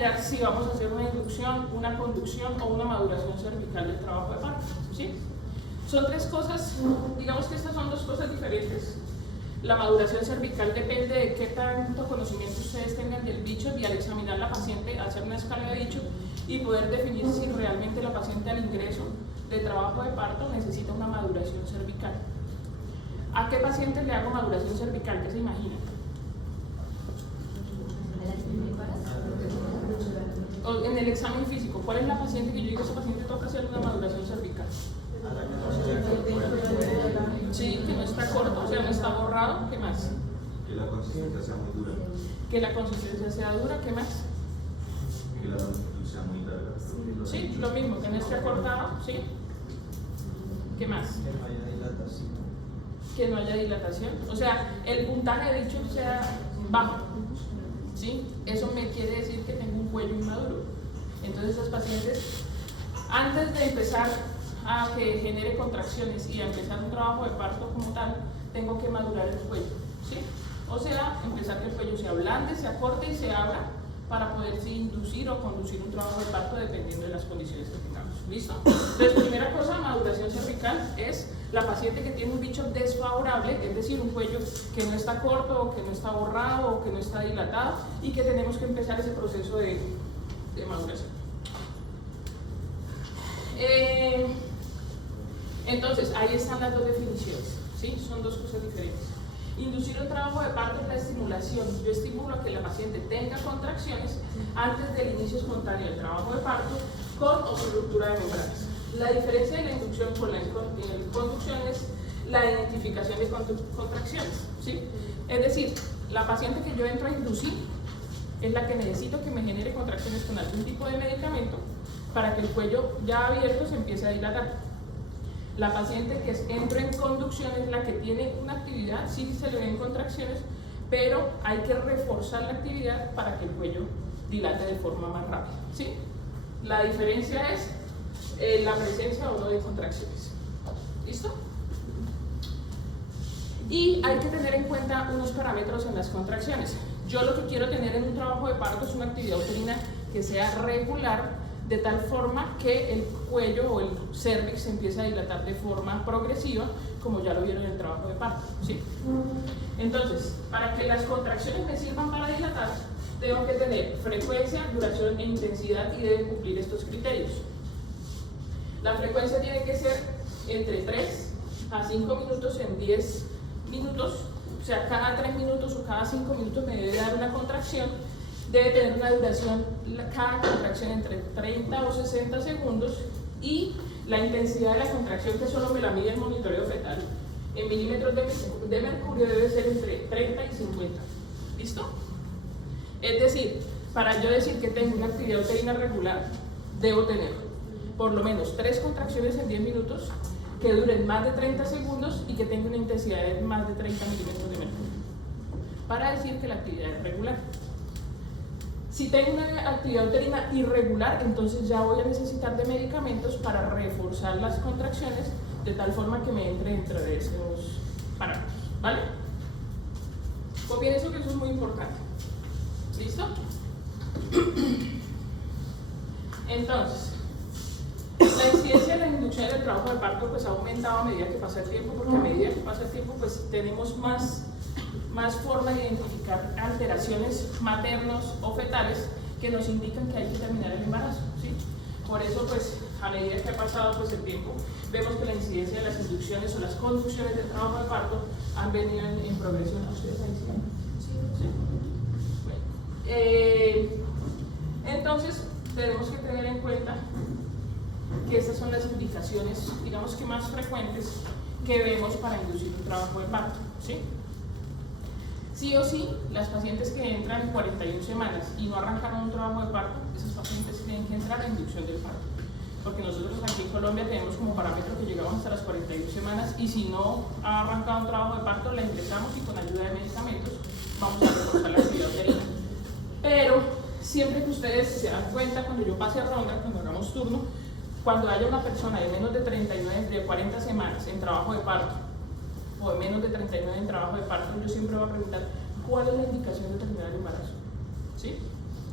mirar si vamos a hacer una inducción, una conducción o una maduración cervical del trabajo de parto, ¿sí? Son tres cosas, digamos que estas son dos cosas diferentes. La maduración cervical depende de qué tanto conocimiento ustedes tengan del bicho y al examinar la paciente, hacer una escala de bicho y poder definir si realmente la paciente al ingreso de trabajo de parto necesita una maduración cervical. ¿A qué pacientes le hago maduración cervical? ¿Qué se imaginan? O en el examen físico, ¿cuál es la paciente que yo digo, esa paciente toca hacer una maduración cervical? Sí, que no está corto, o sea, no está borrado. ¿Qué más? Que la consistencia sea muy dura. Que la consistencia sea dura. ¿Qué más? Que la longitud sea muy larga. Sí, lo mismo, que no esté acortado. ¿Sí? ¿Qué más? Que no haya dilatación. Que no haya dilatación. O sea, el puntaje de dicho sea bajo. ¿Sí? Eso me quiere decir que tengo un cuello inmaduro. Entonces, esas pacientes, antes de empezar a que genere contracciones y a empezar un trabajo de parto como tal, tengo que madurar el cuello, ¿sí? O sea, empezar que el cuello se ablande, se acorte y se abra para poder inducir o conducir un trabajo de parto dependiendo de las condiciones que tengamos. ¿Listo? Entonces, primera cosa, maduración cervical es la paciente que tiene un bicho desfavorable, es decir, un cuello que no está corto, o que no está borrado, o que no está dilatado, y que tenemos que empezar ese proceso de maduración. Entonces, ahí están las dos definiciones, ¿sí? Son dos cosas diferentes. Inducir un trabajo de parto es la estimulación. Yo estimulo a que la paciente tenga contracciones antes del inicio espontáneo del trabajo de parto con o sin ruptura de membranas. La diferencia de la inducción con la conducción es la identificación de contracciones, ¿sí? Es decir, la paciente que yo entro a inducir es la que necesito que me genere contracciones con algún tipo de medicamento para que el cuello ya abierto se empiece a dilatar. La paciente que entra en conducción es la que tiene una actividad, sí se le ven contracciones, pero hay que reforzar la actividad para que el cuello dilate de forma más rápida, ¿sí? La diferencia es la presencia o no de contracciones. ¿Listo? Y hay que tener en cuenta unos parámetros en las contracciones. Yo lo que quiero tener en un trabajo de parto es una actividad uterina que sea regular, de tal forma que el cuello o el cervix se empiece a dilatar de forma progresiva, como ya lo vieron en el trabajo de parto, ¿sí? Entonces, para que las contracciones me sirvan para dilatar, tengo que tener frecuencia, duración e intensidad y deben cumplir estos criterios. La frecuencia tiene que ser entre 3 a 5 minutos en 10 minutos, o sea, cada 3 minutos o cada 5 minutos me debe dar una contracción. Debe tener una duración, cada contracción entre 30 o 60 segundos y la intensidad de la contracción, que solo me la mide el monitoreo fetal, en milímetros de mercurio debe ser entre 30 y 50. ¿Listo? Es decir, para yo decir que tengo una actividad uterina regular, debo tener por lo menos 3 contracciones en 10 minutos que duren más de 30 segundos y que tengan una intensidad de más de 30 milímetros de mercurio, para decir que la actividad es regular. Si tengo una actividad uterina irregular, entonces ya voy a necesitar de medicamentos para reforzar las contracciones de tal forma que me entre dentro de esos parámetros, ¿vale? Copien eso, que eso es muy importante. ¿Listo? Entonces, la incidencia de la inducción del trabajo de parto pues ha aumentado a medida que pasa el tiempo, porque a medida que pasa el tiempo pues tenemos más formas de identificar alteraciones maternos o fetales que nos indican que hay que terminar el embarazo, ¿sí? Por eso, pues, a medida que ha pasado pues, el tiempo, vemos que la incidencia de las inducciones o las conducciones del trabajo de parto han venido en progresión. ¿Ustedes ahí sí? ¿Sí? Bueno. Entonces, tenemos que tener en cuenta que estas son las indicaciones, digamos que más frecuentes que vemos para inducir un trabajo de parto, ¿sí? Sí o sí, las pacientes que entran en 41 semanas y no arrancaron un trabajo de parto, esas pacientes tienen que entrar a inducción del parto. Porque nosotros aquí en Colombia tenemos como parámetro que llegamos hasta las 41 semanas y si no ha arrancado un trabajo de parto, la ingresamos y con ayuda de medicamentos vamos a reforzar la actividad uterina. Pero siempre que ustedes se dan cuenta, cuando yo pase ronda, cuando hagamos turno, cuando haya una persona de menos de 40 semanas en trabajo de parto, o de menos de 39 en trabajo de parto, yo siempre voy a preguntar cuál es la indicación de terminar el embarazo, ¿sí?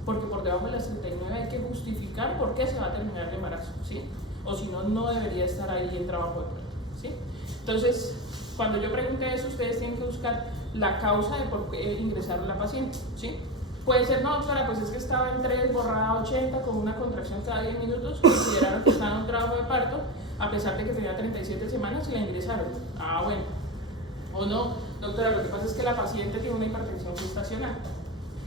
porque por debajo de las 39 hay que justificar por qué se va a terminar el embarazo, ¿sí? O si no, no debería estar ahí en trabajo de parto, ¿sí? Entonces, cuando yo pregunte eso, ustedes tienen que buscar la causa de por qué ingresar la paciente, ¿sí? Puede ser, no, doctora, pues es que estaba en 3 borrada 80 con una contracción cada 10 minutos, consideraron que estaba en un trabajo de parto, a pesar de que tenía 37 semanas y la ingresaron. Ah, bueno. O no, doctora, lo que pasa es que la paciente tiene una hipertensión gestacional.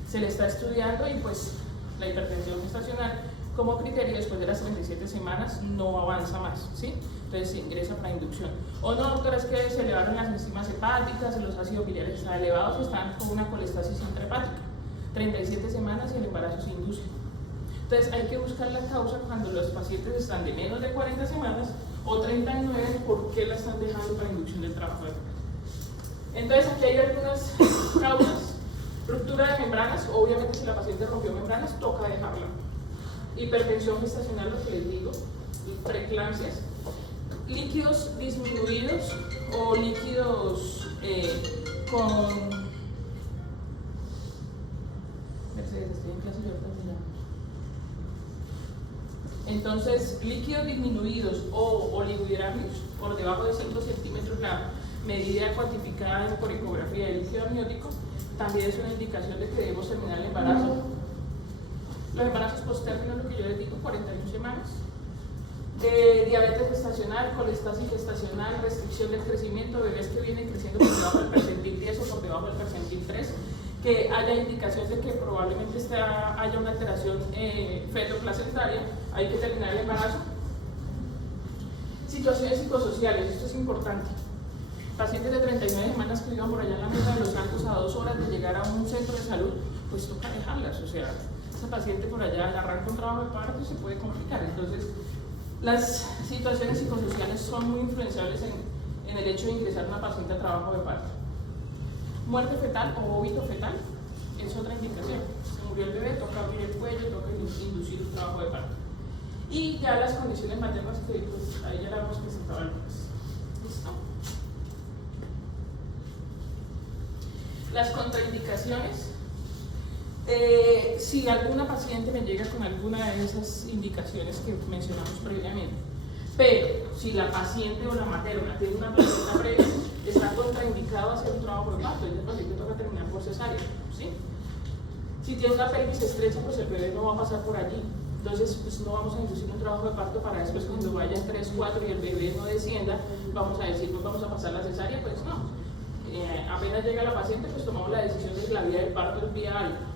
Se le está estudiando y pues la hipertensión gestacional como criterio después de las 37 semanas no avanza más, ¿sí? Entonces se ingresa para inducción. O no, doctora, es que se elevaron las enzimas hepáticas, los ácidos biliares están elevados y están con una colestasis intrahepática. 37 semanas y el embarazo se induce. Entonces hay que buscar la causa cuando los pacientes están de menos de 40 semanas o 39, ¿por qué la están dejando para inducción del trabajo de parto? Entonces aquí hay algunas causas. Ruptura de membranas, obviamente si la paciente rompió membranas, toca dejarla. Hipertensión gestacional, lo que les digo, preeclampsias, líquidos disminuidos o líquidos con... Mercedes, estoy en clase y ahorita te llamo. Entonces, líquidos disminuidos o oligohidramios por debajo de 5 centímetros, la medida cuantificada por ecografía de líquido amniótico, también es una indicación de que debemos terminar el embarazo. Los embarazos post-término, lo que yo les digo, 41 semanas. Diabetes gestacional, colestasis gestacional, restricción del crecimiento, bebés que vienen creciendo por debajo del percentil 10 o por debajo del percentil 3, que haya indicación de que probablemente haya una alteración feto-placentaria, hay que terminar el embarazo. Situaciones psicosociales, esto es importante. Pacientes de 39 semanas que vivan por allá en la Mesa de los Santos a 2 horas de llegar a un centro de salud, pues toca dejarlas, o sea, esa paciente por allá arranca un trabajo de parto y se puede complicar. Entonces, las situaciones psicosociales son muy influenciables en el hecho de ingresar a una paciente a trabajo de parto. Muerte fetal o vómito fetal es otra indicación. Se murió el bebé, toca abrir el cuello, toca inducir un trabajo de parto. Y ya las condiciones maternas que pues, ahí ya la hemos presentado algunas. ¿Listo? Las contraindicaciones. Si alguna paciente me llega con alguna de esas indicaciones que mencionamos previamente, pero si la paciente o la materna tiene una placenta previa, está contraindicado hacer un trabajo de parto, y el paciente toca terminar por cesárea, ¿sí? Si tiene una pelvis estrecha, pues el bebé no va a pasar por allí. Entonces, pues no vamos a inducir un trabajo de parto para después cuando vaya 3, 4 y el bebé no descienda, vamos a decir, pues vamos a pasar la cesárea, pues no. Apenas llega la paciente, pues tomamos la decisión de que la vía del parto es vía alta.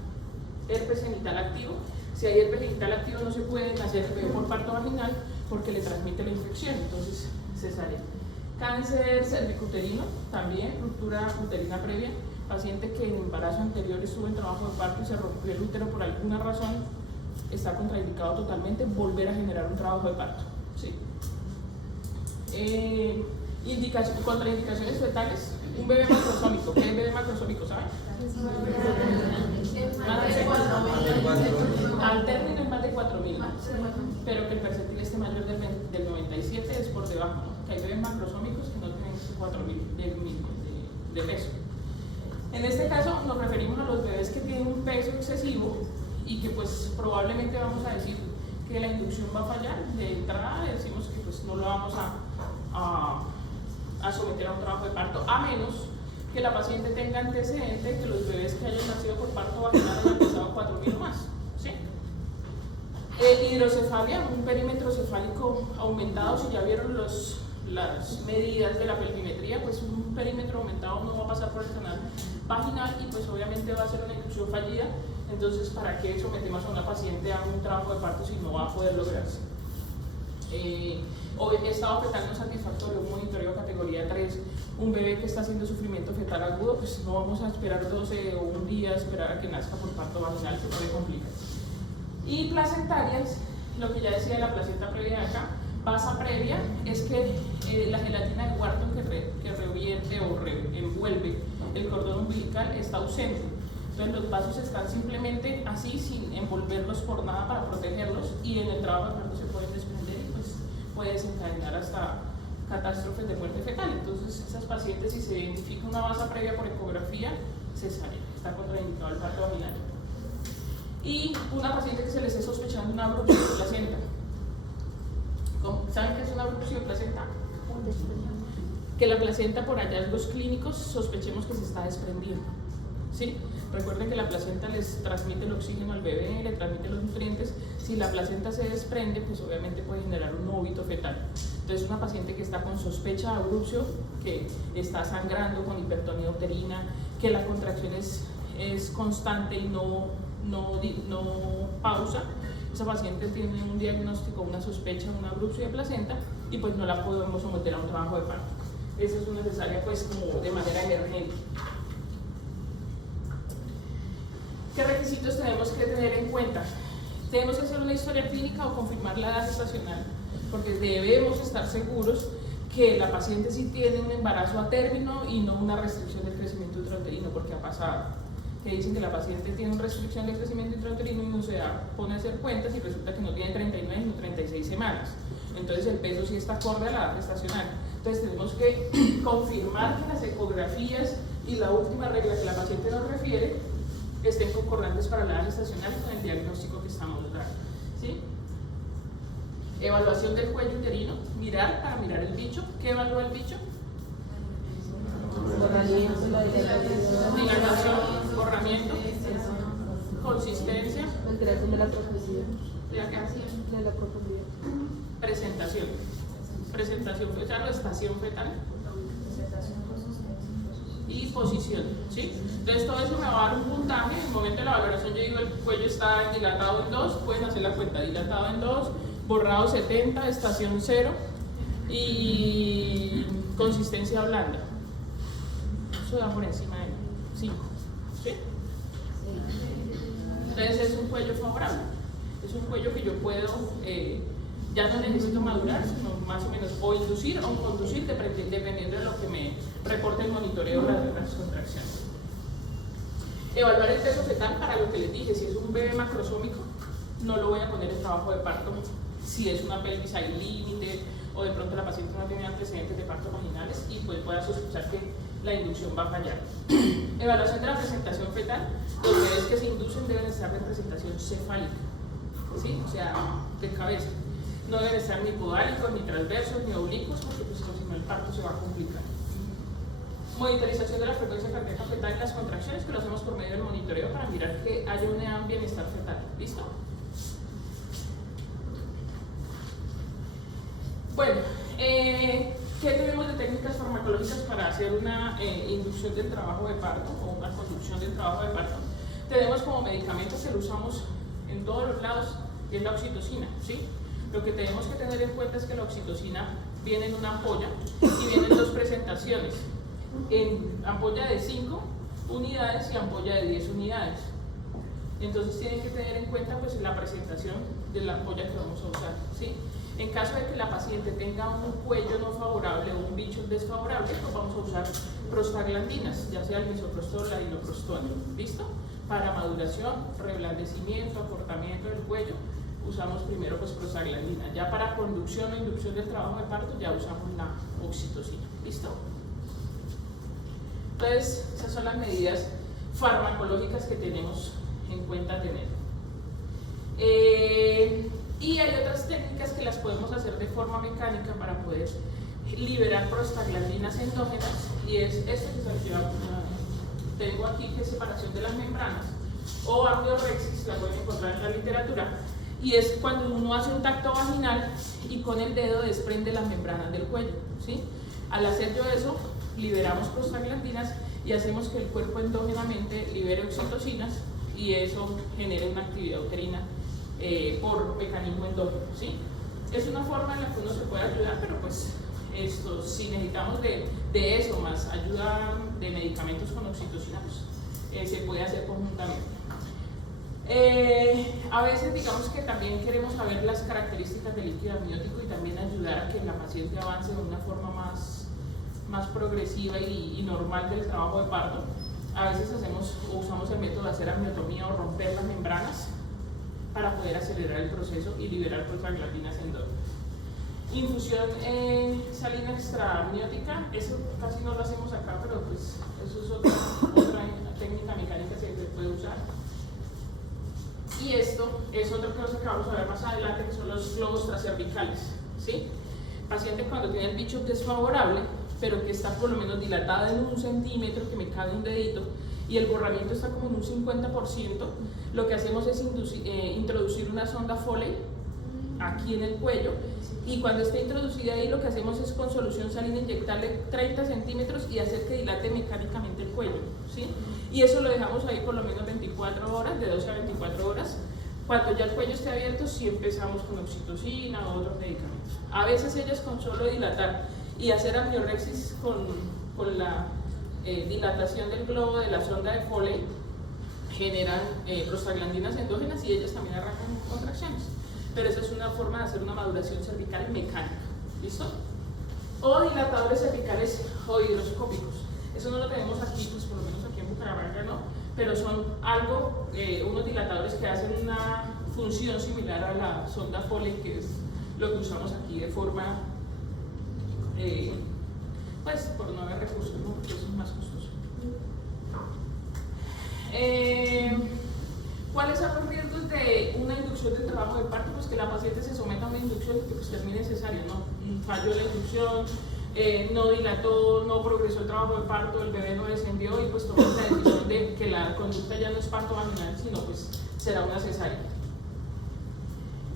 Herpes genital activo. Si hay herpes genital activo no se puede nacer el bebé por parto vaginal porque le transmite la infección, entonces cesárea. Cáncer cervicuterino, también ruptura uterina previa. Paciente que en embarazo anterior estuvo en trabajo de parto y se rompió el útero por alguna razón, está contraindicado totalmente volver a generar un trabajo de parto. ¿Sí? Contraindicaciones fetales. Un bebé macrosómico. ¿Qué es bebé macrosómico? ¿Saben? Al término es más de 4.000, pero que el percentil esté mayor del 97 es por debajo, ¿no? Que hay bebés macrosómicos que no tienen 4.000 de peso. En este caso nos referimos a los bebés que tienen un peso excesivo y que pues probablemente vamos a decir que la inducción va a fallar. De entrada decimos que pues no lo vamos a someter a un trabajo de parto, a menos que la paciente tenga antecedente que los bebés que hayan nacido por parto vaginal hayan pesado 4.000 más, ¿sí? Hidrocefalia, un perímetro cefálico aumentado. Si ya vieron las medidas de la pelvimetría, pues un perímetro aumentado no va a pasar por el canal vaginal y pues obviamente va a ser una inducción fallida. Entonces, ¿para qué sometemos a una paciente a un trabajo de parto si no va a poder lograrse? Estado fetal no satisfactorio, un monitoreo categoría 3, un bebé que está haciendo sufrimiento fetal agudo, pues no vamos a esperar 12 o un día a esperar a que nazca por parto vaginal, se puede complicar. Y placentarias, lo que ya decía de la placenta previa de acá, pasa previa, es que la gelatina de Wharton que revierte o envuelve el cordón umbilical está ausente. Entonces los vasos están simplemente así, sin envolverlos por nada para protegerlos, y en el trabajo de parto se pueden desprender y pues puede desencadenar hasta catástrofes de muerte fetal. Entonces esas pacientes, si se identifica una basa previa por ecografía, cesárea, está contraindicado el parto vaginal. y una paciente que se le esté sospechando una abrupción de placenta. ¿Saben qué es una abrupción de placenta? Que la placenta por hallazgos clínicos sospechemos que se está desprendiendo. ¿Sí? Recuerden que la placenta les transmite el oxígeno al bebé, le transmite los nutrientes. Si la placenta se desprende, pues obviamente puede generar un óbito fetal. Entonces, una paciente que está con sospecha de abrupción, que está sangrando con hipertonía uterina, que la contracción es constante y no pausa, esa paciente tiene un diagnóstico, una sospecha de una abrupción de placenta y pues no la podemos someter a un trabajo de parto. Esa es necesaria pues como de manera emergente. ¿Qué requisitos tenemos que tener en cuenta? Tenemos que hacer una historia clínica o confirmar la edad gestacional, porque debemos estar seguros que la paciente sí tiene un embarazo a término y no una restricción del crecimiento intrauterino, porque ha pasado que dicen que la paciente tiene una restricción del crecimiento intrauterino y no se pone a hacer cuentas y resulta que no tiene 39 sino 36 semanas. Entonces el peso sí está acorde a la edad gestacional. Entonces tenemos que confirmar que las ecografías y la última regla que la paciente nos refiere estén concordantes para la edad gestacional con el diagnóstico que estamos dando. ¿Sí? Evaluación del cuello uterino, para mirar el bicho. ¿Qué evalúa el bicho? Dilatación, borramiento, consistencia, alteración de la profundidad. Presentación fetal o estación fetal y posición, ¿sí? Entonces todo eso me va a dar un puntaje. En el momento de la valoración yo digo el cuello está dilatado en 2, pueden hacer la cuenta, dilatado en 2, borrado 70, estación 0 y consistencia blanda. Eso da por encima de 5, ¿sí? Entonces es un cuello favorable, es un cuello que yo puedo, ya no necesito madurar, sino más o menos o inducir o conducir dependiendo de lo que me reporte el monitoreo de las contracciones. Evaluar el peso fetal para lo que les dije, si es un bebé macrosómico, no lo voy a poner en trabajo de parto. Si es una pelvis ahí límite o de pronto la paciente no tiene antecedentes de parto vaginales y pues pueda sospechar que la inducción va a fallar. Evaluación de la presentación fetal, los bebés que se inducen deben estar de presentación cefálica, ¿sí? O sea, de cabeza. No deben estar ni podálicos, ni transversos, ni oblicuos, porque pues, si no el parto se va a complicar. Monitorización de la frecuencia cardíaca fetal y las contracciones, que lo hacemos por medio del monitoreo para mirar que haya un bienestar fetal. ¿Listo? Bueno, ¿qué tenemos de técnicas farmacológicas para hacer una inducción del trabajo de parto o una conducción del trabajo de parto? Tenemos como medicamentos que lo usamos en todos los lados, que es la oxitocina, ¿sí? Lo que tenemos que tener en cuenta es que la oxitocina viene en una ampolla y viene en 2 presentaciones, en ampolla de 5 unidades y ampolla de 10 unidades. Entonces tienen que tener en cuenta pues, la presentación de la ampolla que vamos a usar, ¿sí? En caso de que la paciente tenga un cuello no favorable o un bicho desfavorable, pues vamos a usar prostaglandinas, ya sea el misoprostol o la dinoprostol, ¿listo? Para maduración, reblandecimiento, acortamiento del cuello, usamos primero pues prostaglandina. Ya para conducción o inducción del trabajo de parto ya usamos la oxitocina, ¿listo? Entonces, esas son las medidas farmacológicas que tenemos en cuenta tener. Y hay otras técnicas que las podemos hacer de forma mecánica para poder liberar prostaglandinas endógenas, y es esto que se llama, tengo aquí, que es separación de las membranas, o amniorexis, la pueden encontrar en la literatura, y es cuando uno hace un tacto vaginal y con el dedo desprende las membranas del cuello, ¿sí? Al hacer yo eso, liberamos prostaglandinas y hacemos que el cuerpo endógenamente libere oxitocinas y eso genere una actividad uterina por mecanismo endógeno, ¿sí? Es una forma en la que uno se puede ayudar, pero pues si necesitamos de eso más ayuda de medicamentos con oxitocina, pues, se puede hacer conjuntamente. A veces digamos que también queremos saber las características del líquido amniótico y también ayudar a que la paciente avance de una forma más progresiva y normal del trabajo de parto. A veces usamos el método de hacer amniotomía o romper las membranas para poder acelerar el proceso y liberar prostaglandinas endógenas. Infusión salina extraamniótica, eso casi no lo hacemos acá, pero pues eso es otra técnica mecánica que se puede usar. Y esto es otra cosa que vamos a ver más adelante, que son los globos transcervicales, ¿sí? Paciente cuando tiene el bicho desfavorable, pero que está por lo menos dilatado en 1 centímetro, que me cabe un dedito, y el borramiento está como en un 50%, lo que hacemos es introducir una sonda Foley aquí en el cuello, y cuando esté introducida ahí lo que hacemos es con solución salina inyectarle 30 centímetros y hacer que dilate mecánicamente el cuello, ¿sí? Y eso lo dejamos ahí por lo menos 24 horas, de 12 a 24 horas. Cuando ya el cuello esté abierto, sí empezamos con oxitocina o otros medicamentos. A veces ellas con solo dilatar y hacer amniorexis con la dilatación del globo de la sonda de Foley generan prostaglandinas endógenas y ellas también arrancan contracciones. Pero esa es una forma de hacer una maduración cervical mecánica, ¿listo? O dilatadores cervicales o hidroscópicos. Eso no lo tenemos aquí, pues por lo menos aquí en Bucaramanga no, pero son unos dilatadores que hacen una función similar a la sonda Foley, que es lo que usamos aquí de forma, pues por no haber recursos, ¿no? Porque eso es más costoso. ¿Cuáles son los riesgos de una inducción del trabajo de parto? Pues que la paciente se someta a una inducción y que pues termine cesárea, ¿no? Falló la inducción, no dilató, no progresó el trabajo de parto, el bebé no descendió y pues tomó la decisión de que la conducta ya no es parto vaginal, sino pues será una cesárea.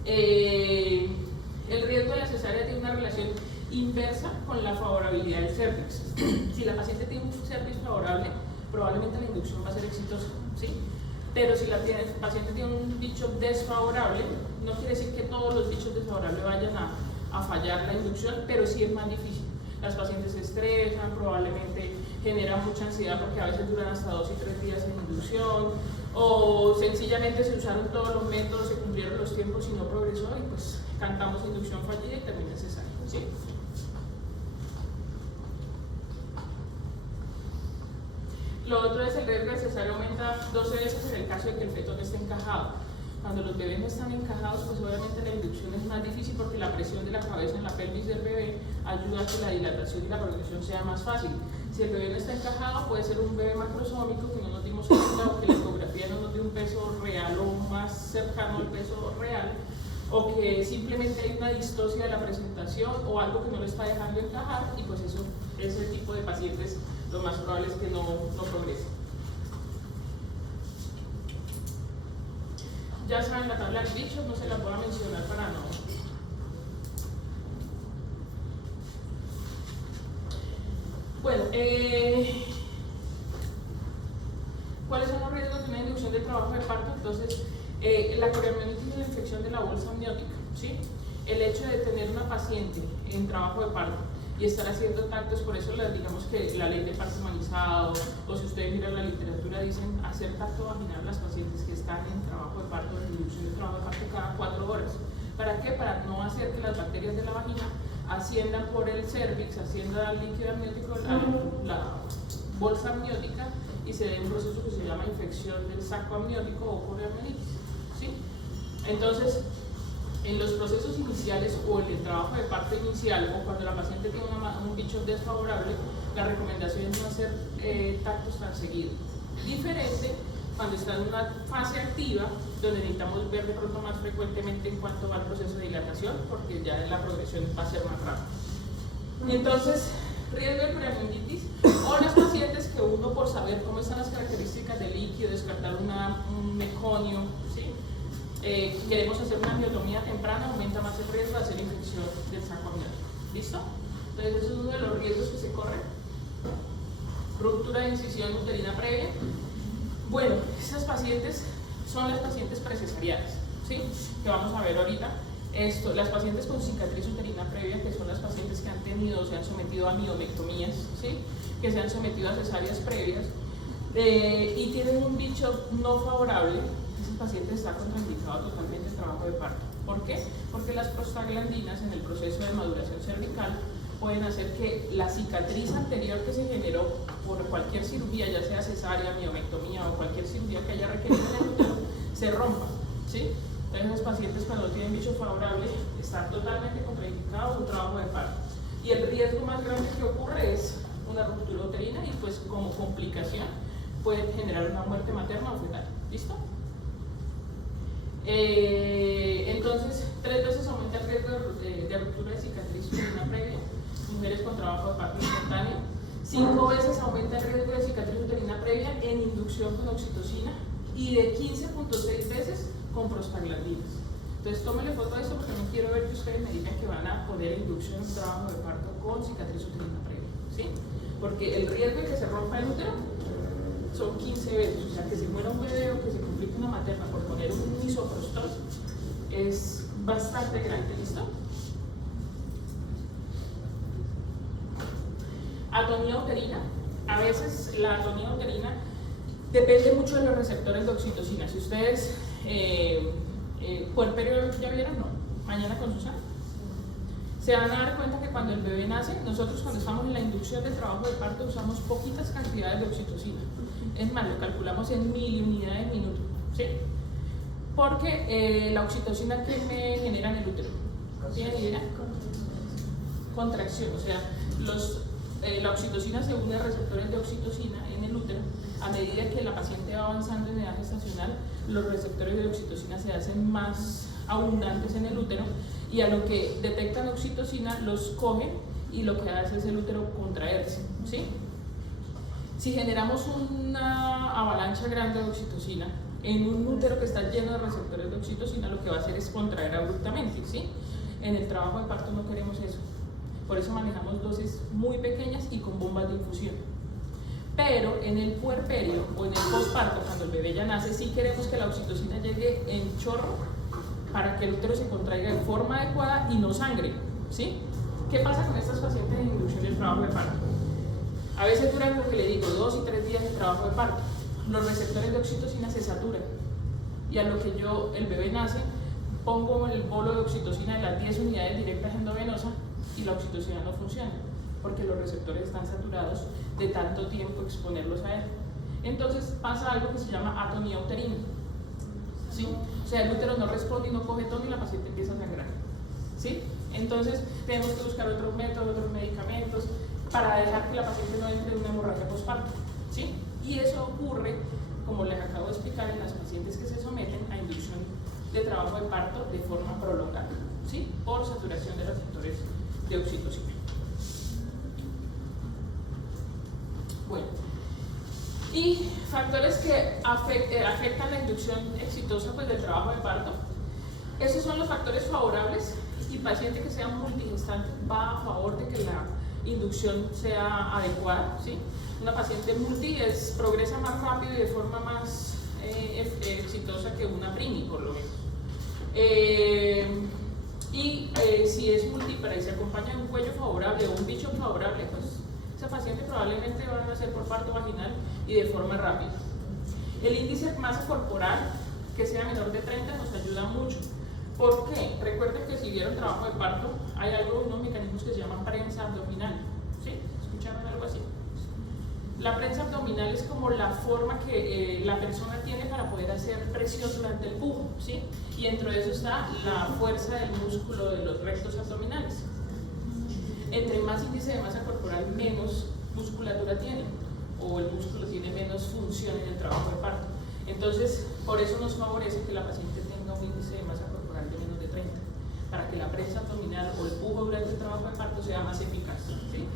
El riesgo de la cesárea tiene una relación inversa con la favorabilidad del cervix. Si la paciente tiene un cervix favorable, probablemente la inducción va a ser exitosa, ¿sí? Pero si el paciente tiene un bicho desfavorable, no quiere decir que todos los bichos desfavorables vayan a fallar la inducción, pero sí es más difícil. Las pacientes se estresan, probablemente generan mucha ansiedad porque a veces duran hasta 2 y 3 días en inducción, o sencillamente se usaron todos los métodos, se cumplieron los tiempos y no progresó, y pues cantamos inducción fallida y termina cesárea, ¿sí? Lo otro es el riesgo de cesárea aumenta 12 veces en el caso de que el feto no esté encajado. Cuando los bebés no están encajados, pues obviamente la inducción es más difícil porque la presión de la cabeza en la pelvis del bebé ayuda a que la dilatación y la progresión sea más fácil. Si el bebé no está encajado, puede ser un bebé macrosómico que no nos dimos cuenta o que la ecografía no nos dio un peso real o más cercano al peso real, o que simplemente hay una distosia de la presentación o algo que no lo está dejando encajar, y pues eso, ese tipo de pacientes lo más probable es que no progrese. Ya saben la tabla de bichos, no se la puedo mencionar para no. Bueno, ¿cuáles son los riesgos de una inducción de trabajo de parto? Entonces, la coriamnionitis y la infección de la bolsa amniótica, ¿sí? El hecho de tener una paciente en trabajo de parto y estar haciendo tactos, por eso digamos que la ley de parto humanizado, o si ustedes miran la literatura, dicen hacer tacto vaginal a las pacientes que están en trabajo de parto, en inducción de trabajo de parto cada 4 horas. ¿Para qué? Para no hacer que las bacterias de la vagina asciendan por el cervix, asciendan al líquido amniótico, la bolsa amniótica, y se dé un proceso que se llama infección del saco amniótico o coriamnionitis, ¿sí? Entonces, en los procesos iniciales o en el trabajo de parto inicial, o cuando la paciente tiene un bicho desfavorable, la recomendación es no hacer tactos tan seguidos. Diferente cuando está en una fase activa, donde necesitamos ver de pronto más frecuentemente en cuanto va el proceso de dilatación, porque ya la progresión va a ser más rápida. Entonces, riesgo de coriamnionitis, o las pacientes que uno, por saber cómo están las características del líquido, descartar un meconio, ¿sí? Queremos hacer una amniotomía temprana, aumenta más el riesgo de hacer infección del saco amniótico. ¿Listo? Entonces, eso es uno de los riesgos que se corren. Ruptura de incisión uterina previa. Bueno, esas pacientes son las pacientes precesarianas, ¿sí? Que vamos a ver ahorita. Las pacientes con cicatriz uterina previa, que son las pacientes que han tenido o se han sometido a miomectomías, ¿sí? Que se han sometido a cesáreas previas y tienen un bicho no favorable. Ese paciente está contraindicado totalmente el trabajo de parto. ¿Por qué? Porque las prostaglandinas en el proceso de maduración cervical pueden hacer que la cicatriz anterior que se generó por cualquier cirugía, ya sea cesárea, miomectomía o cualquier cirugía que haya requerido el útero, se rompa, ¿sí? Entonces los pacientes cuando tienen bicho favorable están totalmente contraindicados un trabajo de parto. Y el riesgo más grande que ocurre es una ruptura uterina y pues como complicación puede generar una muerte materna o fetal. ¿Listo? Entonces, 3 veces aumenta el riesgo de ruptura de cicatriz uterina previa, mujeres con trabajo de parto espontáneo. 5 veces aumenta el riesgo de cicatriz uterina previa en inducción con oxitocina y de 15.6 veces con prostaglandinas. Entonces, tómenle foto a esto porque no quiero ver que ustedes me digan que van a poner inducción en trabajo de parto con cicatriz uterina previa, ¿sí? Porque el riesgo de que se rompa el útero son 15 veces, o sea, que se muera un bebé o que se complique una materna por poner un misoprostol es bastante grande, ¿listo? Atonía uterina. A veces la atonía uterina depende mucho de los receptores de oxitocina. Si ustedes puerperio ya vieron, no, mañana con Susana, se van a dar cuenta que cuando el bebé nace, nosotros cuando estamos en la inducción del trabajo de parto usamos poquitas cantidades de oxitocina. Es más, lo calculamos en miliunidades minuto, ¿sí? Porque la oxitocina que me genera en el útero, ¿tienen idea? Contracción, o sea, la oxitocina se une a receptores de oxitocina en el útero. A medida que la paciente va avanzando en edad gestacional, los receptores de oxitocina se hacen más abundantes en el útero y a lo que detectan oxitocina los cogen y lo que hace es el útero contraerse, ¿sí? Si generamos una avalancha grande de oxitocina en un útero que está lleno de receptores de oxitocina, lo que va a hacer es contraer abruptamente, ¿sí? En el trabajo de parto no queremos eso. Por eso manejamos dosis muy pequeñas y con bombas de infusión. Pero en el puerperio o en el posparto, cuando el bebé ya nace, sí queremos que la oxitocina llegue en chorro para que el útero se contraiga de forma adecuada y no sangre, ¿sí? ¿Qué pasa con estas pacientes en inducción del trabajo de parto? A veces duran lo que le digo, 2 y 3 días de trabajo de parto. Los receptores de oxitocina se saturan y a lo que el bebé nace, pongo el bolo de oxitocina de las 10 unidades directas endovenosas y la oxitocina no funciona porque los receptores están saturados de tanto tiempo exponerlos a él. Entonces pasa algo que se llama atonía uterina, ¿sí? O sea, el útero no responde y no coge tono y la paciente empieza a sangrar, ¿sí? Entonces tenemos que buscar otros métodos, otros medicamentos para dejar que la paciente no entre en una hemorragia postparto, ¿sí? Y eso ocurre, como les acabo de explicar, en las pacientes que se someten a inducción de trabajo de parto de forma prolongada, ¿sí? Por saturación de receptores de oxitocina. Bueno, y factores que afectan la inducción exitosa pues, del trabajo de parto. Esos son los factores favorables y paciente que sea multigestante va a favor de que la inducción sea adecuada, ¿sí? Una paciente multi progresa más rápido y de forma más exitosa que una primi, por lo menos. Si es múltiple y se acompaña de un cuello favorable o un bicho favorable, pues esa paciente probablemente va a nacer por parto vaginal y de forma rápida. El índice de masa corporal que sea menor de 30 nos ayuda mucho. ¿Por qué? Recuerden que si vieron trabajo de parto, hay unos mecanismos que se llaman prensa abdominal. ¿Sí? ¿Escucharon algo así? La prensa abdominal es como la forma que la persona tiene para poder hacer presión durante el pujo, ¿sí? Y dentro de eso está la fuerza del músculo de los rectos abdominales. Entre más índice de masa corporal, menos musculatura tiene, o el músculo tiene menos función en el trabajo de parto. Entonces, por eso nos favorece que la paciente tenga un índice de masa corporal de menos de 30, para que la prensa abdominal o el pujo durante el trabajo de parto sea más eficaz, ¿sí?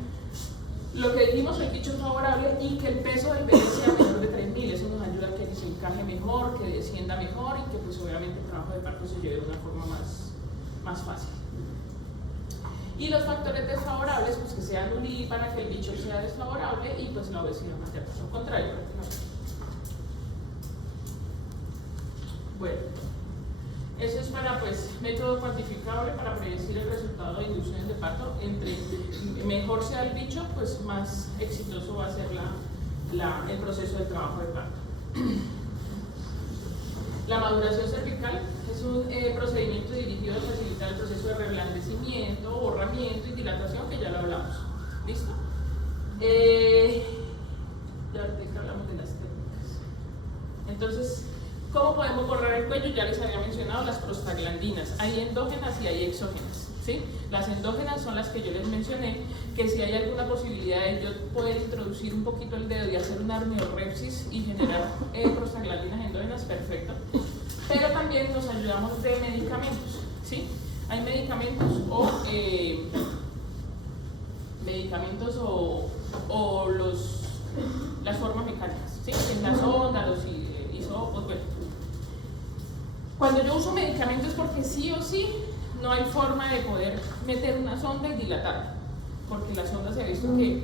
Lo que dijimos, el bicho favorable y que el peso del bebé sea menor de 3.000, eso nos ayuda a que se encaje mejor, que descienda mejor y que pues obviamente el trabajo de parto se lleve de una forma más fácil. Y los factores desfavorables, pues que sean un para que el bicho sea desfavorable y pues la obesidad materna, lo contrario prácticamente. Bueno, eso es para pues método cuantificable para predecir el resultado de inducciones de parto. Entre mejor sea el bicho, pues más exitoso va a ser el proceso de trabajo de parto. La maduración cervical es un procedimiento dirigido a facilitar el proceso de reblandecimiento, borramiento y dilatación, que ya lo hablamos. ¿Listo? Ya ahorita hablamos de las técnicas. Entonces, ¿cómo podemos borrar el cuello? Ya les había mencionado las prostaglandinas. Hay endógenas y hay exógenas, ¿sí? Las endógenas son las que yo les mencioné, que si hay alguna posibilidad de yo poder introducir un poquito el dedo y hacer una amniorrepsis y generar prostaglandinas endógenas, perfecto. pero también nos ayudamos de medicamentos, ¿sí? Hay medicamentos o las formas mecánicas, ¿sí? En la sonda, los hisopos, bueno. Cuando yo uso medicamentos es porque sí o sí no hay forma de poder meter una sonda y dilatarla, porque la sonda se ha visto que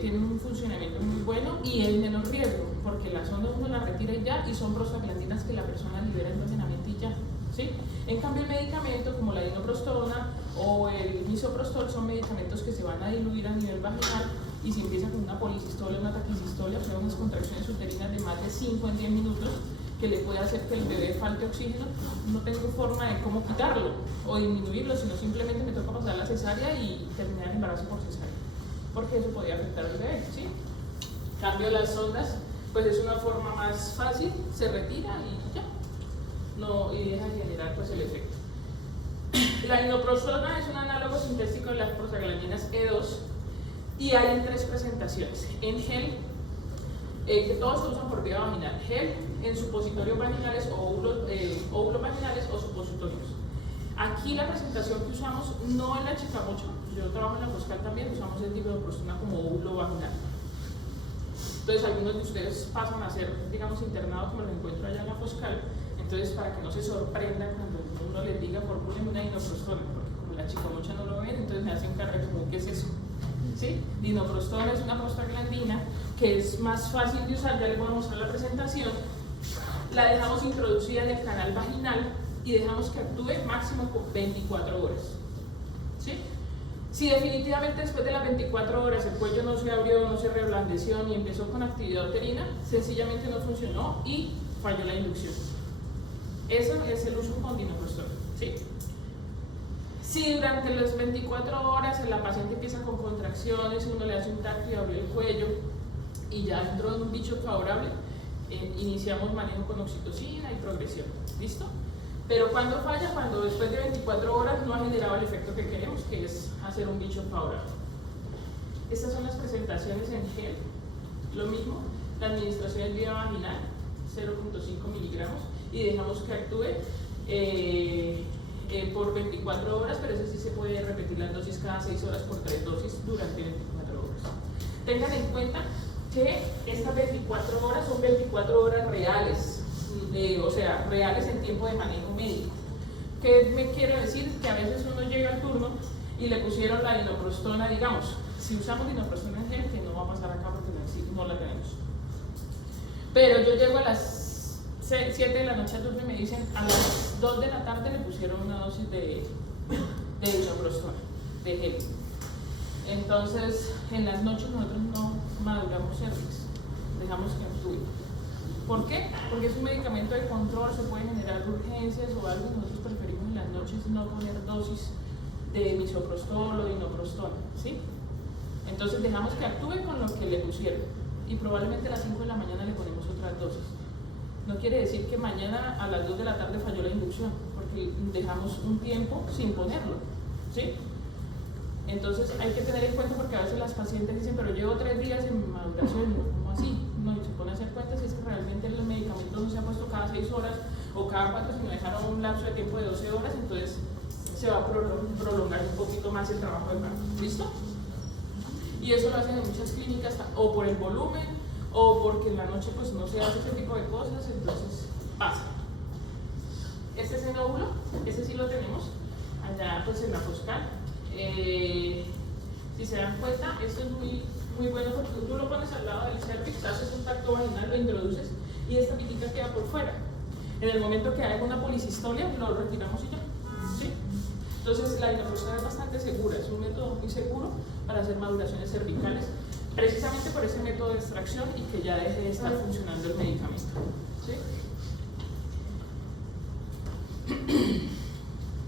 tiene un funcionamiento muy bueno y es menos riesgo, porque la sonda uno la retira y ya, y son prostaglandinas que la persona libera endógenamente y ya, ¿sí? En cambio el medicamento como la dinoprostona o el misoprostol son medicamentos que se van a diluir a nivel vaginal y si empieza con una policistolia, una taquicistolia, o sea, unas contracciones uterinas de más de 5 en 10 minutos, que le puede hacer que el bebé falte oxígeno, no tengo forma de cómo quitarlo o disminuirlo, sino simplemente me toca pasar la cesárea y terminar el embarazo por cesárea, porque eso podría afectar al bebé, ¿sí? Cambio las sondas, pues es una forma más fácil, se retira y ya, no, y deja de generar pues el efecto. La dinoprostona es un análogo sintético de las prostaglandinas E2 y hay en 3 presentaciones, en gel, que todos se usan por vía vaginal, gel, en supositorios vaginales o óvulos vaginales o supositorios. Aquí la presentación que usamos no en la chicamocha, yo trabajo en la Foscal también, usamos el dinoprostona como óvulo vaginal. Entonces algunos de ustedes pasan a ser, digamos, internados como lo encuentro allá en la Foscal, entonces para que no se sorprendan cuando uno les diga fórmuleme una dinoprostona, porque como la chicamocha no lo ven, entonces me hacen carga como, ¿qué es eso? ¿Sí? Dinoprostona es una prostaglandina que es más fácil de usar, ya les voy a mostrar la presentación. La dejamos introducida en el canal vaginal y dejamos que actúe máximo por 24 horas. ¿Sí? Si definitivamente después de las 24 horas el cuello no se abrió, no se reblandeció ni empezó con actividad uterina, sencillamente no funcionó y falló la inducción. Eso es el uso con dinoprostona. ¿Sí? Si durante las 24 horas la paciente empieza con contracciones, uno le hace un tacto y abre el cuello y ya entró en un bicho favorable, iniciamos manejo con oxitocina y progresión. ¿Listo? Pero cuando falla, cuando después de 24 horas no ha generado el efecto que queremos, que es hacer un bicho favorable. Estas son las presentaciones en gel. Lo mismo, la administración es vía vaginal, 0.5 miligramos, y dejamos que actúe por 24 horas, pero eso sí se puede repetir las dosis cada 6 horas por 3 dosis durante 24 horas. Tengan en cuenta que estas 24 horas son 24 horas reales, o sea, reales en tiempo de manejo médico. ¿Qué me quiere decir? Que a veces uno llega al turno y le pusieron la dinoprostona, digamos, si usamos dinoprostona en gel, que no va a pasar acá porque no la tenemos. Pero yo llego a las 7 de la noche al turno y me dicen, a las 2 de la tarde le pusieron una dosis de dinoprostona, de gel. Entonces, en las noches nosotros no maduramos cervix, dejamos que actúe. ¿Por qué? Porque es un medicamento de control, se pueden generar urgencias o algo, y nosotros preferimos en las noches no poner dosis de misoprostol o dinoprostol, ¿sí? Entonces dejamos que actúe con lo que le pusieron y probablemente a las 5 de la mañana le ponemos otras dosis. No quiere decir que mañana a las 2 de la tarde falló la inducción, porque dejamos un tiempo sin ponerlo, ¿sí? Entonces hay que tener en cuenta, porque a veces las pacientes dicen, pero llevo 3 días en maduración, ¿cómo así? No, se pone a hacer cuentas si es que realmente los medicamentos no se han puesto cada 6 horas o cada 4, sino dejaron un lapso de tiempo de 12 horas, entonces se va a prolongar un poquito más el trabajo de parto. ¿Listo? Y eso lo hacen en muchas clínicas, o por el volumen, o porque en la noche pues no se hace ese tipo de cosas, entonces pasa. Este es el óvulo, este sí lo tenemos allá pues en la Foscal. Si se dan cuenta, esto es muy bueno porque tú lo pones al lado del cervix, haces un tacto vaginal, lo introduces y esta pitica queda por fuera. En el momento que hay una policistolia, lo retiramos y ya. ¿Sí? Entonces la dinoprostona es bastante segura, es un método muy seguro para hacer maduraciones cervicales, precisamente por ese método de extracción y que ya deje de estar funcionando el medicamento. ¿Sí?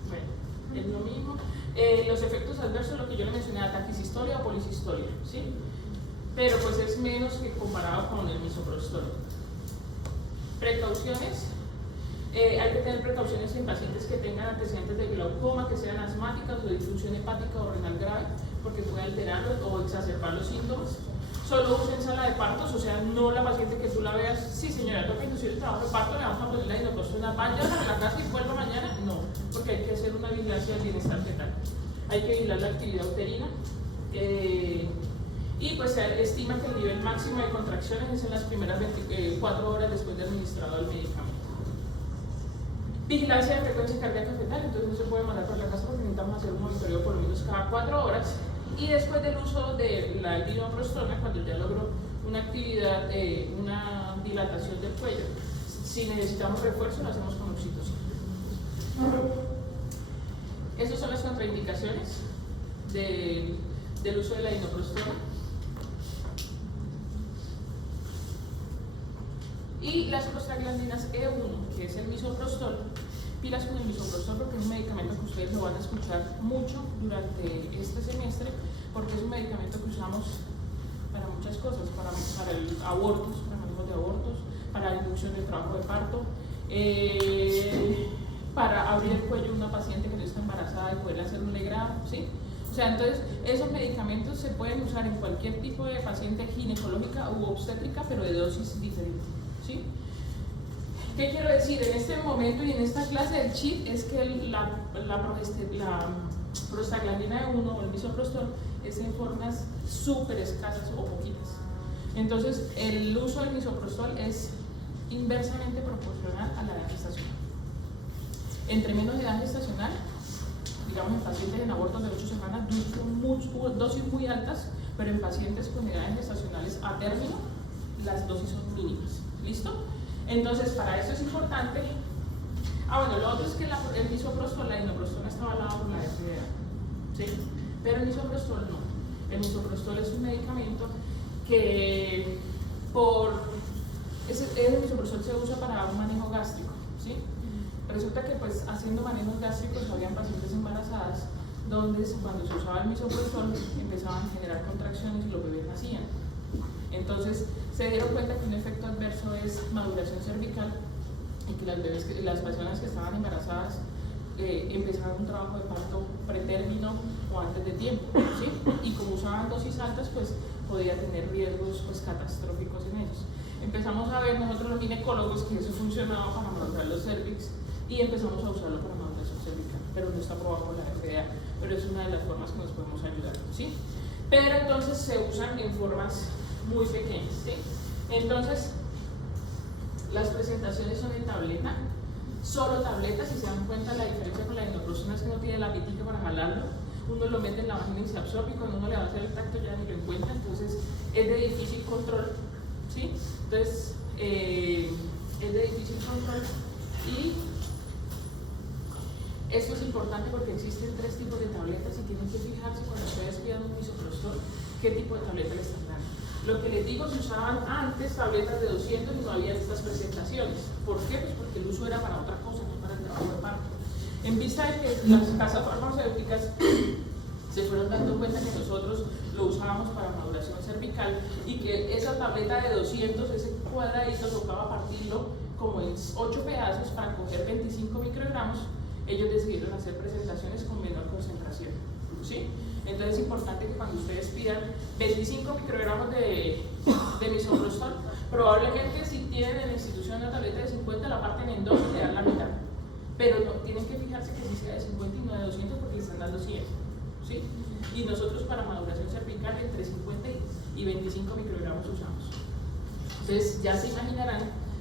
Bueno, es lo mismo. Los efectos adversos, lo que yo le mencioné, taquicistolia o policistolia, ¿sí? Pero pues es menos que comparado con el misoprostol. Precauciones. Hay que tener precauciones en pacientes que tengan antecedentes de glaucoma, que sean asmáticas o disfunción hepática o renal grave, porque puede alterarlos o exacerbar los síntomas. solo usa en sala de partos, o sea, no la paciente que tú la veas, sí señora, toca inducir el trabajo de parto, le vamos a poner la inoprostona, vaya a la casa y vuelva mañana, no, porque hay que hacer una vigilancia del bienestar fetal. Hay que vigilar la actividad uterina y pues se estima que el nivel máximo de contracciones es en las primeras 24 horas después de administrado el medicamento. Vigilancia de frecuencia cardíaca fetal, entonces no se puede mandar por la casa porque necesitamos hacer un monitoreo por lo menos cada 4 horas. Y después del uso de la dinoprostona, cuando ya logró una actividad, una dilatación del cuello, si necesitamos refuerzo lo hacemos con oxitocina. Estas son las contraindicaciones del uso de la dinoprostona. Y las prostaglandinas E1, que es el misoprostol. Pilas con el misoprostol porque es un medicamento que ustedes lo van a escuchar mucho durante este semestre, porque es un medicamento que usamos para muchas cosas, para el abortos, para manejos de abortos, para la inducción del trabajo de parto, para abrir el cuello de una paciente que no está embarazada y poder hacer un legrado, ¿sí? O sea, entonces, esos medicamentos se pueden usar en cualquier tipo de paciente ginecológica u obstétrica, pero de dosis diferente, ¿sí? ¿Qué quiero decir? En este momento y en esta clase del chip es que la prostaglandina E1 o el misoprostol es en formas súper escasas o poquitas. Entonces, el uso del misoprostol es inversamente proporcional a la edad gestacional. Entre menos edad gestacional, digamos en pacientes en abortos de 8 semanas, dosis muy altas, pero en pacientes con edades gestacionales a término, las dosis son mínimas. ¿Listo? Entonces, para eso es importante. Bueno, lo otro es que el misoprostol, la dinoprostona está avalada por la FDA, ¿sí? Pero el misoprostol no. El misoprostol es un medicamento que el misoprostol se usa para un manejo gástrico, ¿sí? Resulta que pues haciendo manejos gástricos habían pacientes embarazadas donde cuando se usaba el misoprostol empezaban a generar contracciones y los bebés nacían. Entonces se dieron cuenta que un efecto adverso es maduración cervical y que las personas que estaban embarazadas empezaban un trabajo de parto pretérmino o antes de tiempo, ¿sí? Y como usaban dosis altas, pues podía tener riesgos pues, catastróficos en ellos. Empezamos a ver nosotros los ginecólogos que eso funcionaba para madurar los cervix y empezamos a usarlo para maduración cervical, pero no está aprobado por la FDA, pero es una de las formas que nos podemos ayudar, ¿sí? Pero entonces se usan en formas muy pequeñas, ¿sí? Entonces, las presentaciones son en tableta, solo tableta. Si se dan cuenta, la diferencia con la dinoprostona es que no tiene la pitica para jalarlo, uno lo mete en la vagina y se absorbe, y cuando uno le va a hacer el tacto ya ni lo encuentra, entonces es de difícil control, ¿sí? Entonces, es de difícil control y esto es importante porque existen 3 tipos de tabletas y tienen que fijarse cuando ustedes pidan un misoprostol qué tipo de tableta le están dando. Lo que les digo, se usaban antes tabletas de 200 y no había estas presentaciones. ¿Por qué? Pues porque el uso era para otra cosa, no para el trabajo de parto. En vista de que las casas farmacéuticas se fueron dando cuenta que nosotros lo usábamos para maduración cervical y que esa tableta de 200, ese cuadradito, tocaba partirlo como en 8 pedazos para coger 25 microgramos, ellos decidieron hacer presentaciones con menor concentración, ¿sí? Entonces es importante que cuando ustedes pidan 25 microgramos de misoprostol, probablemente si tienen en la institución una tableta de 50 la parten en 2 y le dan la mitad, pero no, tienen que fijarse que sí sea de 50 y no de 200 porque le están dando 100, ¿sí? Y nosotros para maduración cervical entre 50 y 25 microgramos usamos. Entonces ya se imaginarán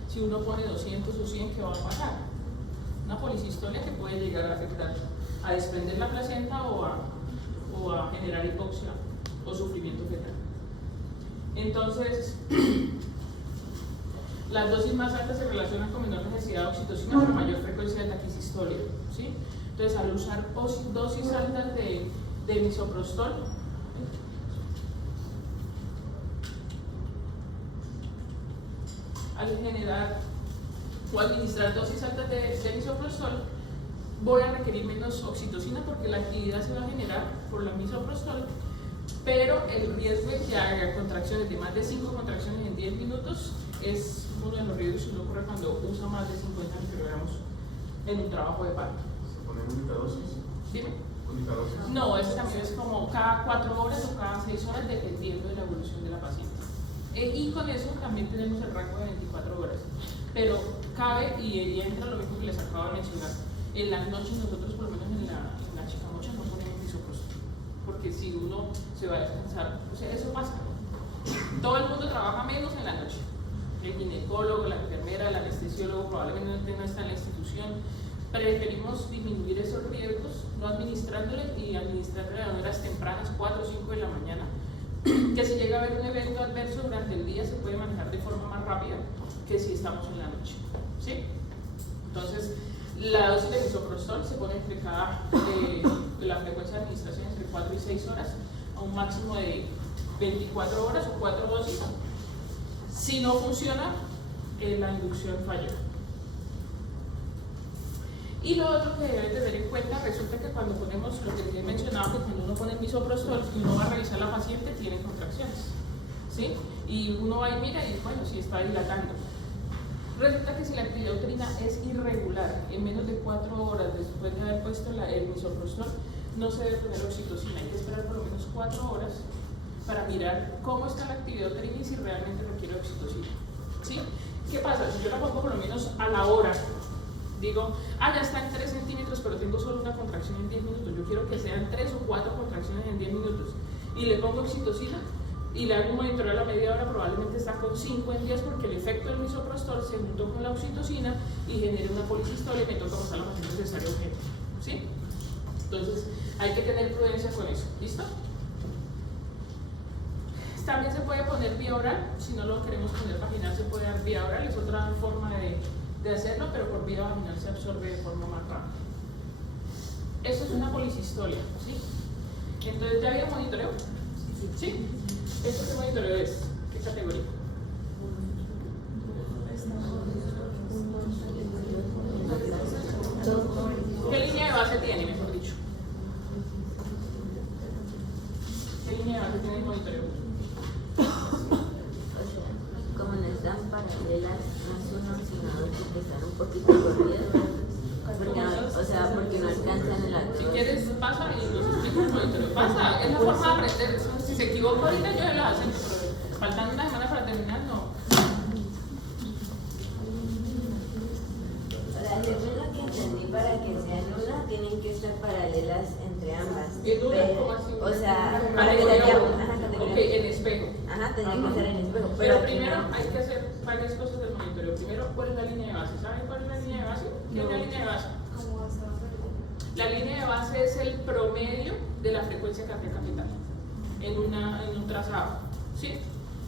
si uno pone 200 o 100 qué va a pasar. Una policistolia que puede llegar a afectar, a desprender la placenta o a generar hipoxia o sufrimiento fetal. Entonces, las dosis más altas se relacionan con menor necesidad de oxitocina pero mayor frecuencia de taquicistolia, ¿sí? Entonces, al usar dosis altas de misoprostol, al generar o administrar dosis altas de misoprostol, voy a requerir menos oxitocina porque la actividad se va a generar por la misoprostol, pero el riesgo de que haga contracciones de más de 5 contracciones en 10 minutos es uno de los riesgos que ocurre cuando usa más de 50 microgramos en un trabajo de parto. ¿Se pone única dosis? Dime. ¿Única No, eso también es como cada 4 horas o cada 6 horas dependiendo de la evolución de la paciente. Y con eso también tenemos el rango de 24 horas. Pero cabe y entra lo mismo que les acabo de mencionar. En las noches nosotros, por lo menos en la chicamocha, no ponemos misoprostol. Porque si uno se va a descansar, o sea, eso pasa. Todo el mundo trabaja menos en la noche. El ginecólogo, la enfermera, el anestesiólogo probablemente no está en la institución. Preferimos disminuir esos riesgos, no administrándole y administrándole a horas tempranas, 4 o 5 de la mañana, que si llega a haber un evento adverso durante el día se puede manejar de forma más rápida que si estamos en la noche. ¿Sí? Entonces, la dosis de misoprostol se pone entre la frecuencia de administración entre 4 y 6 horas, a un máximo de 24 horas o 4 dosis. Si no funciona, la inducción falló. Y lo otro que deben tener en cuenta, resulta que cuando ponemos lo que les he mencionado, que cuando uno pone el misoprostol y uno va a revisar a la paciente, tiene contracciones, ¿sí? Y uno va y mira y bueno, sí está dilatando. Resulta que si la actividad uterina es irregular, en menos de 4 horas después de haber puesto el misoprostol, no se debe poner oxitocina, hay que esperar por lo menos 4 horas para mirar cómo está la actividad uterina y si realmente requiere oxitocina, ¿sí? ¿Qué pasa? Si yo la pongo por lo menos a la hora, digo, ya está en 3 centímetros, pero tengo solo una contracción en 10 minutos. Yo quiero que sean 3 o 4 contracciones en 10 minutos. Y le pongo oxitocina y le hago un monitoreo a la media hora, probablemente está con 5 en 10 porque el efecto del misoprostol se juntó con la oxitocina y genera una policistolia y me toca pasar la paciente cesárea urgente. ¿Sí? Entonces, hay que tener prudencia con eso. ¿Listo? También se puede poner vía oral. Si no lo queremos poner vaginal, se puede dar vía oral. Es otra forma de hacerlo, pero por vía vaginal se absorbe de forma más rápida. Eso es una policistolia, ¿sí? Entonces, ¿ya había monitoreo? ¿Sí? ¿Esto qué monitoreo es? ¿Qué categoría? ¿Qué línea de base tiene, mejor dicho? ¿Qué línea de base tiene el monitoreo? Como no están paralelas, no es uno, sino dos que están un poquito corridas, porque no alcanzan el acto. Si quieres, pasa y nos explica el monitoreo. Pasa, es la forma de aprender. Si se equivoca ahorita, yo lo hacen, pero faltando una semana para terminar, no. Según lo que entendí, para que sea nula, tienen que estar paralelas entre ambas. ¿En nula? ¿Cómo así? O sea, para que categoría haya uno. categoría. Ok, en espejo. Ajá, tendría que ser en espejo. Pero aquí primero no. hay que hacer varias cosas del monitoreo. Primero, ¿cuál es la línea de base? ¿Saben cuál es la línea de base? ¿Qué es la línea de base? La línea de base es el promedio de la frecuencia cardíaca fetal en un trazado. ¿Sí?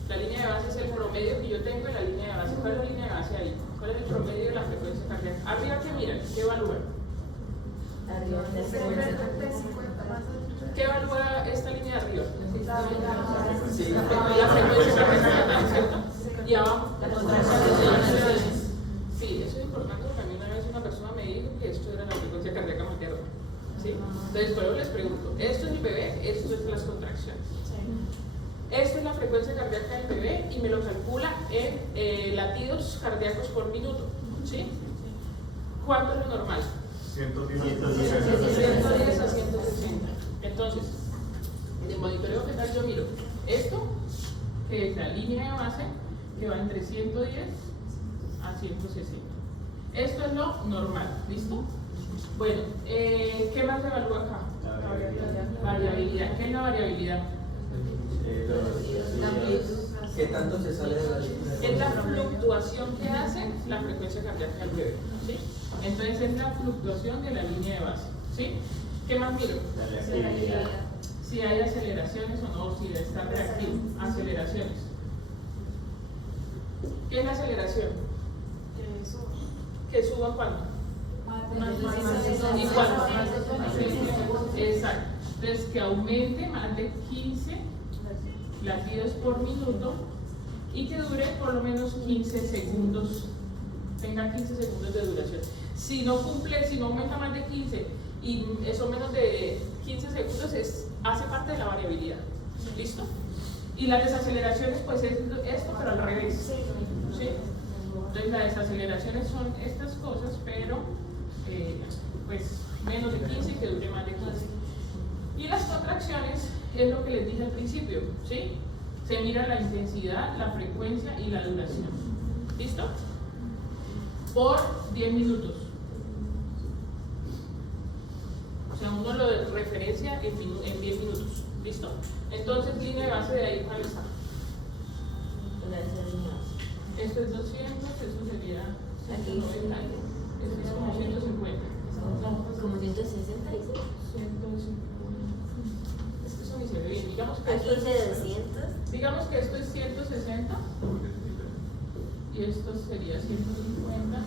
La línea de base es el promedio que yo tengo en la línea de base. ¿Cuál es la línea de base ahí? ¿Cuál es el promedio de la frecuencia cardíaca? Arriba, ¿qué miran? ¿Qué evalúan? Arriba, ¿Qué evalúa esta línea de arriba? La frecuencia cardíaca, ¿cierto? Y abajo, sí, eso es importante porque a mí una vez una persona me dijo que esto era la frecuencia cardíaca materna. ¿Sí? Entonces, por eso les pregunto, esto es el bebé, esto es las contracciones. Esta es la frecuencia cardíaca del bebé y me lo calcula en latidos cardíacos por minuto. ¿Sí? ¿Cuánto es lo normal? 110 a 160. Entonces, en el monitoreo fetal yo miro esto, que es la línea de base, que va entre 110 a 160. Esto es lo normal, ¿listo? Bueno, ¿qué más se evalúa acá? Variabilidad. ¿Qué es la variabilidad? ¿Qué tanto se sale de la línea? Es la fluctuación que hace la frecuencia cardíaca del bebé, ¿sí? Entonces es la fluctuación de la línea de base, ¿sí? ¿Qué más miro? Si hay aceleraciones o no, si está reactivo. Aceleraciones. ¿Qué es la aceleración? Que suba cuánto. ¿Y cuánto? Exacto. Entonces que aumente más de 15 latidos por minuto y que dure por lo menos 15 segundos, tenga 15 segundos de duración. Si no cumple, si no aumenta más de 15 y eso menos de 15 segundos, hace parte de la variabilidad. ¿Listo? Y las desaceleraciones, pues es esto, pero al revés. ¿Sí? Entonces las desaceleraciones son estas cosas, pero pues menos de 15 y que dure más de 15. Y las contracciones es lo que les dije al principio, ¿sí? Se mira la intensidad, la frecuencia y la duración. ¿Listo? Por 10 minutos. O sea, uno lo de referencia en 10 minutos. ¿Listo? Entonces, línea de base de ahí, ¿cuál está? Esto es 200, eso sería 190, esto es como 150. No, Como 160, dice. 150. Es que eso ni se ve bien. Digamos que Aquí esto dice es, 200. digamos que esto es 160 y esto sería 150,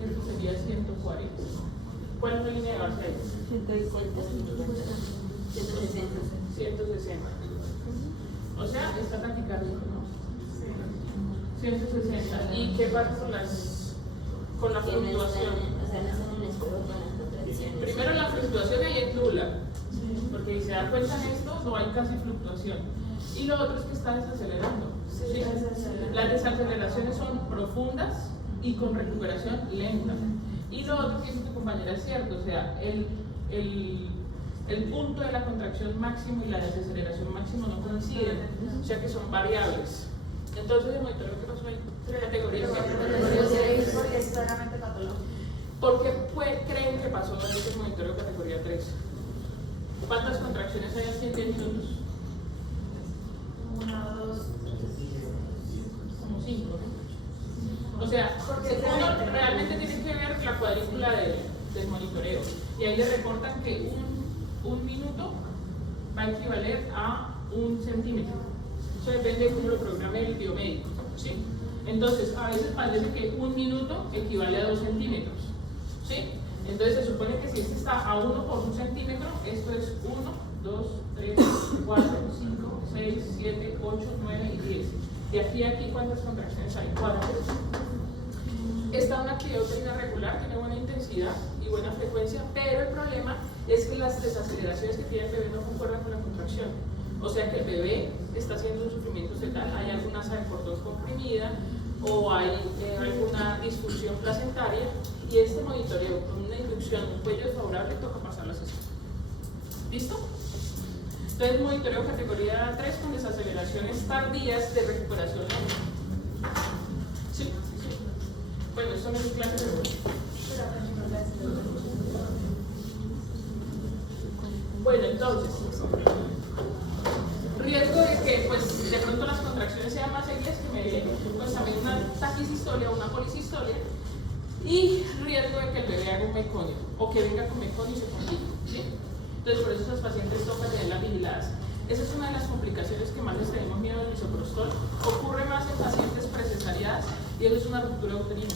esto sería 140. ¿Cuál es la línea de base ahí? 150. 160. 160. O sea, está taquicárdico, ¿no? 160. ¿Y qué pasa con la Que no están, fluctuación? o sea, no están en espejo con las contracciones. Primero la fluctuación ahí es nula, porque si se da cuenta en esto no hay casi fluctuación. Y lo otro es que está desacelerando. ¿Sí? Las desaceleraciones son profundas y con recuperación lenta. Y lo otro que dice tu compañera es cierto, o sea, el punto de la contracción máximo y la desaceleración máximo no coinciden, o sea que son variables. Entonces, el monitoreo que pasó ahí, categoría Porque es claramente patológico. ¿Por qué creen que pasó ese monitoreo categoría 3? ¿Cuántas contracciones hay en 10 minutos? 1, 2, Como 5, ¿no? O sea, uno realmente tiene que ver la cuadrícula del monitoreo. Y ahí le reportan que un minuto va a equivaler a 1 centímetro. Eso depende de cómo lo programe el biomédico, ¿sí? Entonces, a veces parece que 1 minuto equivale a 2 centímetros, ¿sí? Entonces, se supone que si este está a 1 por 1 centímetro, esto es 1, 2, 3, 4, 5, 6, 7, 8, 9 y 10. De aquí a aquí, ¿cuántas contracciones hay? 4. Esta es una actividad uterina regular, tiene buena intensidad y buena frecuencia, pero el problema es que las desaceleraciones que tiene el bebé no concuerdan con la contracción. O sea que el bebé está haciendo un sufrimiento fetal, hay alguna asa de cordón comprimida o hay alguna disfunción placentaria, y este monitoreo con una inducción, un cuello desfavorable, toca pasar la sesión. ¿Listo? Entonces, monitoreo categoría 3 con desaceleraciones tardías de recuperación lenta. ¿Sí? Sí. Bueno, esto no es clase de hoy. Bueno, entonces, riesgo de que pues de pronto las contracciones sean más seguidas, que me dé pues también una taquisistolia o una polisistolia, y riesgo de que el bebé haga un meconio o que venga con meconio y se complique, ¿sí? Entonces por eso estos pacientes tocan tenerlas vigiladas. Esa es una de las complicaciones que más les tenemos miedo del misoprostol. Ocurre más en pacientes precesariadas y eso es una ruptura uterina.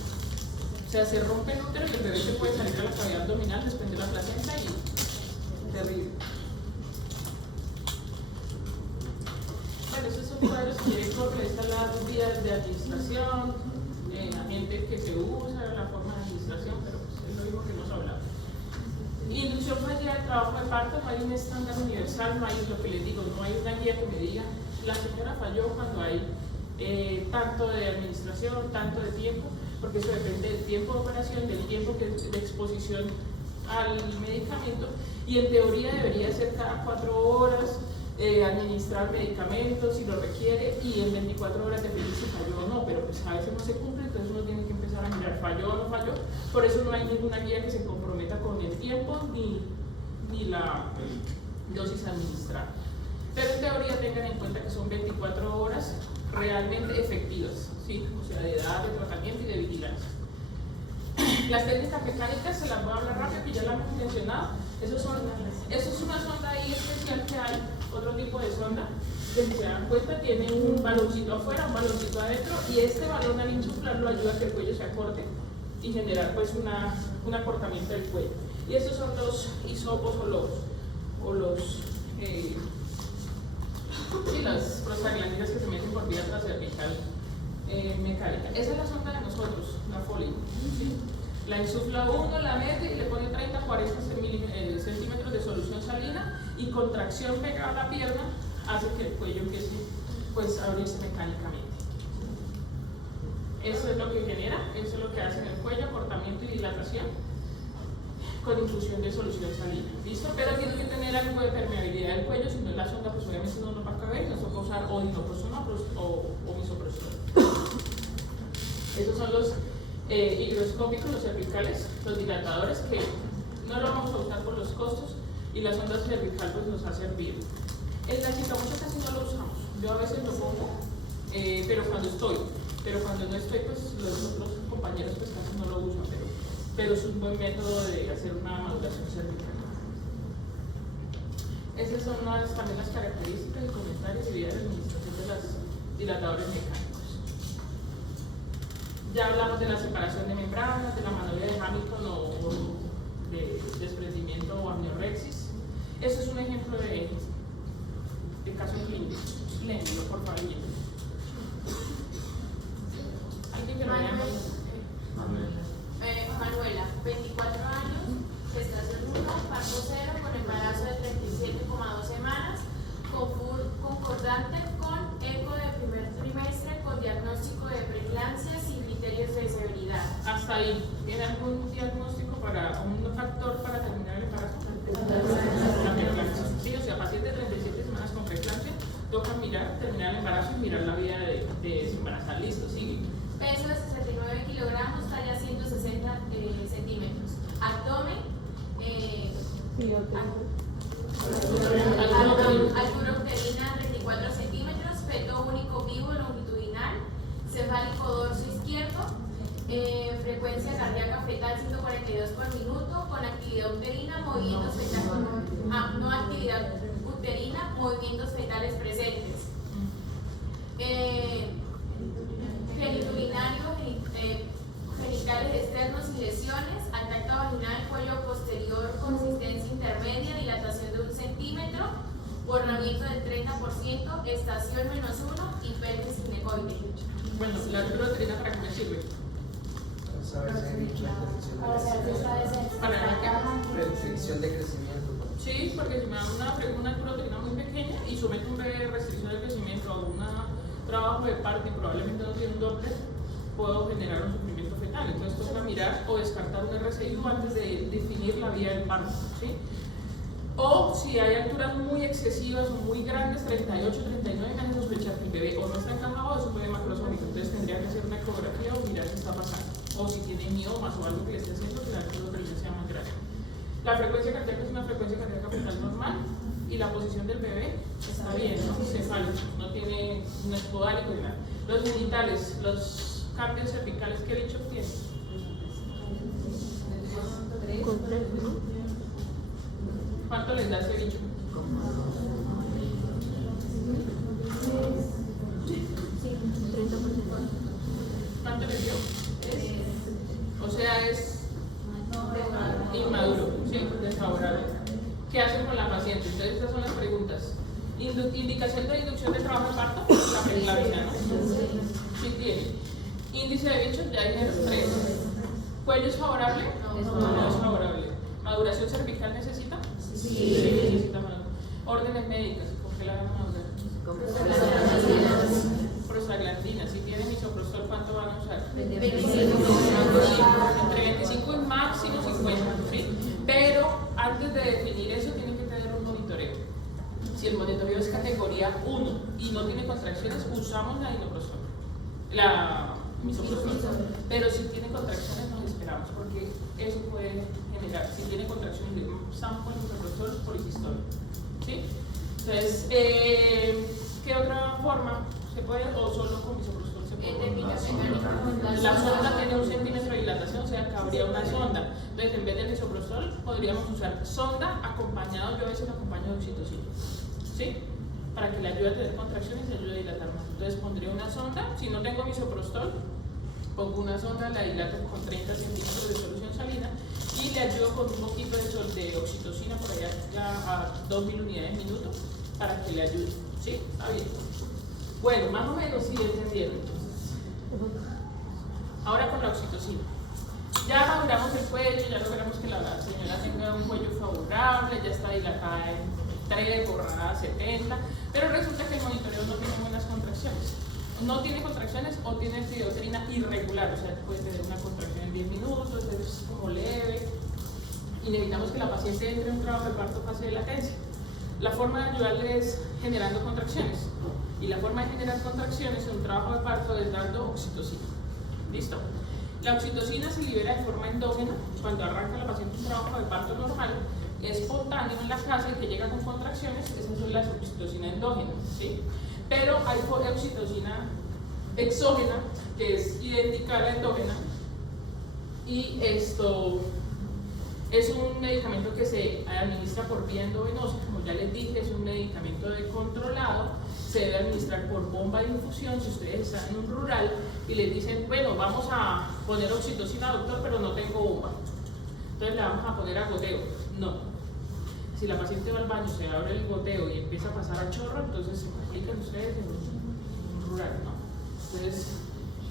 O sea, se rompe el útero y el bebé se puede salir a la cavidad abdominal, desprender la placenta y terrible. Bueno, esos son cuadros que quieren correr, esta es la vías de administración, ambiente que se usa, la forma de administración, pero pues es lo mismo que hemos hablado. Inducción fallida del trabajo de parto, no hay un estándar universal, no hay, lo que les digo, no hay una guía que me diga, la señora falló cuando hay tanto de administración, tanto de tiempo, porque eso depende del tiempo de operación, del tiempo de exposición al medicamento, y en teoría debería ser cada 4 horas, administrar medicamentos si lo requiere, y en 24 horas definir si falló o no, pero pues a veces no se cumple, entonces uno tiene que empezar a mirar falló o no falló. Por eso no hay ninguna guía que se comprometa con el tiempo ni la dosis administrada. Pero en teoría tengan en cuenta que son 24 horas realmente efectivas, ¿sí? O sea, de edad, de tratamiento y de vigilancia. Las técnicas mecánicas se las voy a hablar rápido, que ya las hemos mencionado. Eso es una sonda ahí especial que hay, otro tipo de sonda, que si se dan cuenta tiene un baloncito afuera, un baloncito adentro, y este balón al insuflarlo ayuda a que el cuello se acorte y generar pues un acortamiento del cuello. Y estos son los hisopos las prostaglandinas que se meten por vía transcervical mecánica. Esa es la sonda de nosotros, la Foley, ¿sí? La insufla uno, la mete y le pone 30-40 centímetros de solución salina, y contracción pegada a la pierna hace que el cuello empiece pues, a abrirse mecánicamente. Eso es lo que genera, eso es lo que hace en el cuello, acortamiento y dilatación. con infusión de solución salina, ¿listo? Pero tiene que tener algo de permeabilidad del cuello, si no la sonda pues obviamente no va a caber, nos toca usar o dinoprostol o misoprostol. Esos son los higroscópicos, los cervicales, los dilatadores, que no lo vamos a usar por los costos y la sonda cervical pues nos ha servido. El nachicamucho casi no lo usamos, yo a veces lo pongo, pero cuando no estoy pues los otros compañeros pues casi no lo usan, pero es un buen método de hacer una maduración cervical. Esas son también las características y comentarios y vía de administración de los dilatadores mecánicos. Ya hablamos de la separación de membranas, de la manovia de Hamilton o de desprendimiento o amniorexis. Eso es un ejemplo de caso clínico. Léenlo, por favor. ¿Alguien que lo haya Manuela, 24 años, gestación 1, parto 0, con embarazo de 37,2 semanas, concordante con eco de primer trimestre, con diagnóstico de preeclampsia sin criterios de severidad. Hasta ahí. ¿Tiene algún diagnóstico para un factor para terminar el embarazo? La preeclampsia. Sí, o sea, paciente de 37 semanas con preeclampsia, toca mirar, terminar el embarazo y mirar la vía de desembarazar. Listo, sigue. Peso de 69 kilogramos, talla 160 centímetros. Abdomen, altura uterina 34 centímetros, feto único vivo longitudinal, cefálico dorso izquierdo, frecuencia cardíaca fetal 142 por minuto, con actividad uterina, movimientos fetales, no actividad uterina, movimientos fetales presentes. Geniturinarios, genitales externos y lesiones, al tacto vaginal, cuello posterior, consistencia intermedia, dilatación de 1 centímetro, ornamiento del 30%, estación -1 y pelvis ginecoide. Bueno, la altura uterina, ¿para qué me sirve? Para restricción de crecimiento. Sí, porque si me da una altura uterina muy pequeña y someto un bebé de restricción de crecimiento a un trabajo de parto y probablemente no tiene un Doppler, puedo generar un sufrimiento fetal. Entonces toca mirar o descartar un RCI antes de definir la vía del parto, ¿sí? O si hay alturas muy excesivas o muy grandes, 38, 39, me hace sospechar que el bebé o no está encajado o es un bebé macrosómico. Entonces tendría que hacer una ecografía o mirar qué está pasando. O si tiene miomas o algo que le esté haciendo que la altura uterina sea más grande. La frecuencia cardíaca es una frecuencia cardíaca fetal normal y la posición del bebé está bien, ¿no? Cefálico, no es podálico ni nada. Los genitales, los cambios cervicales, ¿qué bicho tiene? ¿Cuánto les da ese bicho? ¿Cuánto les dio? O sea, es inmaduro, ¿sí? Desfavorable. ¿Qué hacen con la paciente? Entonces, estas son las preguntas. Indicación de inducción de trabajo de parto, la preeclampsia, ¿no? Sí tiene. Índice de bichos, ya dijeron 3. ¿Cuello es favorable? No es favorable. ¿Maduración cervical necesita? Sí. Necesita maduración. Órdenes médicas, ¿con qué la van a madurar? Prostaglandinas, si tienen misoprostol, ¿cuánto van a usar? 25. Entre 25 y máximo 50, ¿sí? Pero antes de definir eso tienen que tener un monitoreo. Si el monitoreo es categoría 1 y no tiene contracciones, usamos la dinoprostol, la misoprostol. Pero si tiene contracciones nos esperamos porque eso puede generar, si tiene contracciones de sample misoprostol, polisistol, ¿sí? Entonces, ¿qué otra forma se puede o solo con misoprostol se puede? La sonda tiene 1 centímetro de dilatación, o sea, cabría una sonda. Entonces, en vez de misoprostol, podríamos usar sonda acompañado, yo a veces lo acompaño de oxitocina, ¿sí? Para que le ayude a tener contracciones y le ayude a dilatar más. Entonces, pondría una sonda, si no tengo misoprostol, pongo una sonda, la dilato con 30 centímetros de solución salina y le ayudo con un poquito de oxitocina por allá a 2000 unidades minuto para que le ayude, ¿sí? Está bien. Bueno, más o menos sí entendieron. Ahora con la oxitocina. Ya maduramos el cuello, ya logramos que la señora tenga un cuello favorable, ya está dilatada en 3, borrada a 70, pero resulta que el monitoreo no tiene buenas contracciones. No tiene contracciones o tiene actividad uterina irregular, o sea, puede tener una contracción en 10 minutos, es como leve. y necesitamos que la paciente entre en un trabajo de parto fase de latencia. La forma de ayudarle es generando contracciones, y la forma de generar contracciones en un trabajo de parto es dando oxitocina. ¿Listo? La oxitocina se libera de forma endógena cuando arranca la paciente un trabajo de parto normal, espontáneo en la casa y que llega con contracciones. Esas son las oxitocinas endógenas, ¿sí? Pero hay oxitocina exógena, que es idéntica a la endógena, y esto es un medicamento que se administra por vía endovenosa. Como ya les dije, es un medicamento controlado, se debe administrar por bomba de infusión. Si ustedes están en un rural y les dicen, bueno, vamos a poner oxitocina, doctor, pero no tengo bomba, entonces la vamos a poner a goteo. No. Si la paciente va al baño, se abre el goteo y empieza a pasar a chorro, entonces se aplican ustedes en un rural, ¿no? Entonces,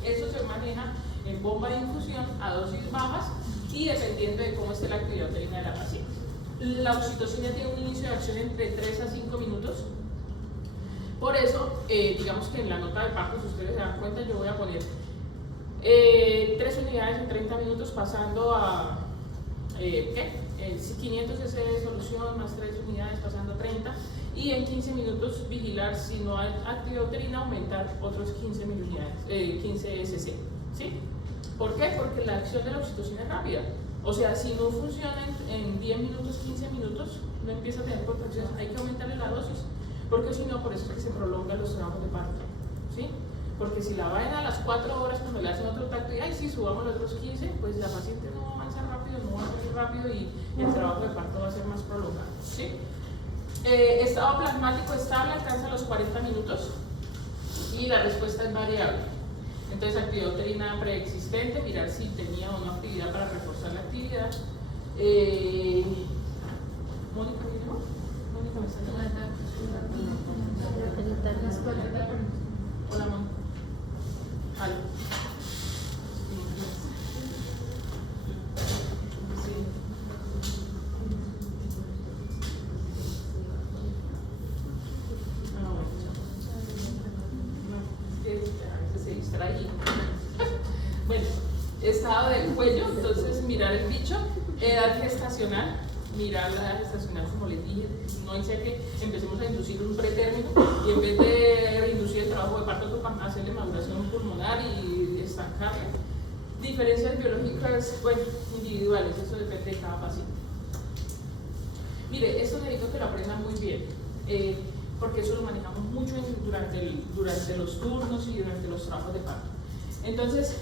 eso se maneja en bomba de infusión a dosis bajas y dependiendo de cómo esté la actividad uterina de la paciente. La oxitocina tiene un inicio de acción entre 3 a 5 minutos. Por eso, digamos que en la nota de parto, si ustedes se dan cuenta, yo voy a poner 3 unidades en 30 minutos pasando a 500 cc de solución más 3 unidades pasando a 30, y en 15 minutos vigilar si no hay actividad uterina, aumentar otros 15 cc. ¿Sí? ¿Por qué? Porque la acción de la oxitocina es rápida. O sea, si no funciona en 10 minutos, 15 minutos, no empieza a tener contracciones, hay que aumentarle la dosis, porque si no, por eso es que se prolongan los trabajos de parto. ¿Sí? Porque si la vayan a las 4 horas cuando le hacen otro tacto y ay, sí, subamos los otros 15, pues la paciente no va a avanzar rápido, no va a salir rápido y el trabajo de parto va a ser más prolongado. ¿Sí? Estado plasmático estable, alcanza los 40 minutos y la respuesta es variable. Entonces, actividad uterina preexistente, mirar si tenía o no actividad para reforzar la actividad. Mónica, ¿me llamó? Mónica, ¿me está llamando? Hola, Mónica. Aló. Bueno, estado del cuello, entonces mirar el bicho, edad gestacional, mirar la edad gestacional como les dije, no sea que empecemos a inducir un pretérmino y en vez de inducir el trabajo de parto toca hacerle maduración pulmonar y estancarle. Diferencias biológicas, bueno, individuales, eso depende de cada paciente. Mire, esto necesito que lo aprendan muy bien, porque eso lo manejamos mucho durante los turnos y durante los trabajos de parto. Entonces,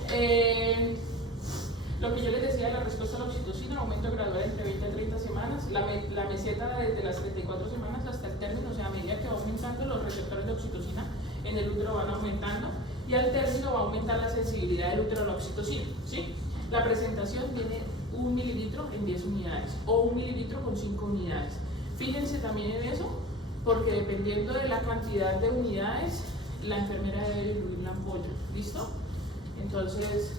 lo que yo les decía de la respuesta a la oxitocina, aumento gradual entre 20 a 30 semanas, la meseta desde las 34 semanas hasta el término, o sea, a medida que va aumentando los receptores de oxitocina en el útero van aumentando y al término va a aumentar la sensibilidad del útero a la oxitocina, ¿sí? La presentación viene 1 mililitro en 10 unidades o 1 mililitro con 5 unidades. Fíjense también en eso, porque dependiendo de la cantidad de unidades, la enfermera debe diluir la ampolla, ¿listo? Entonces,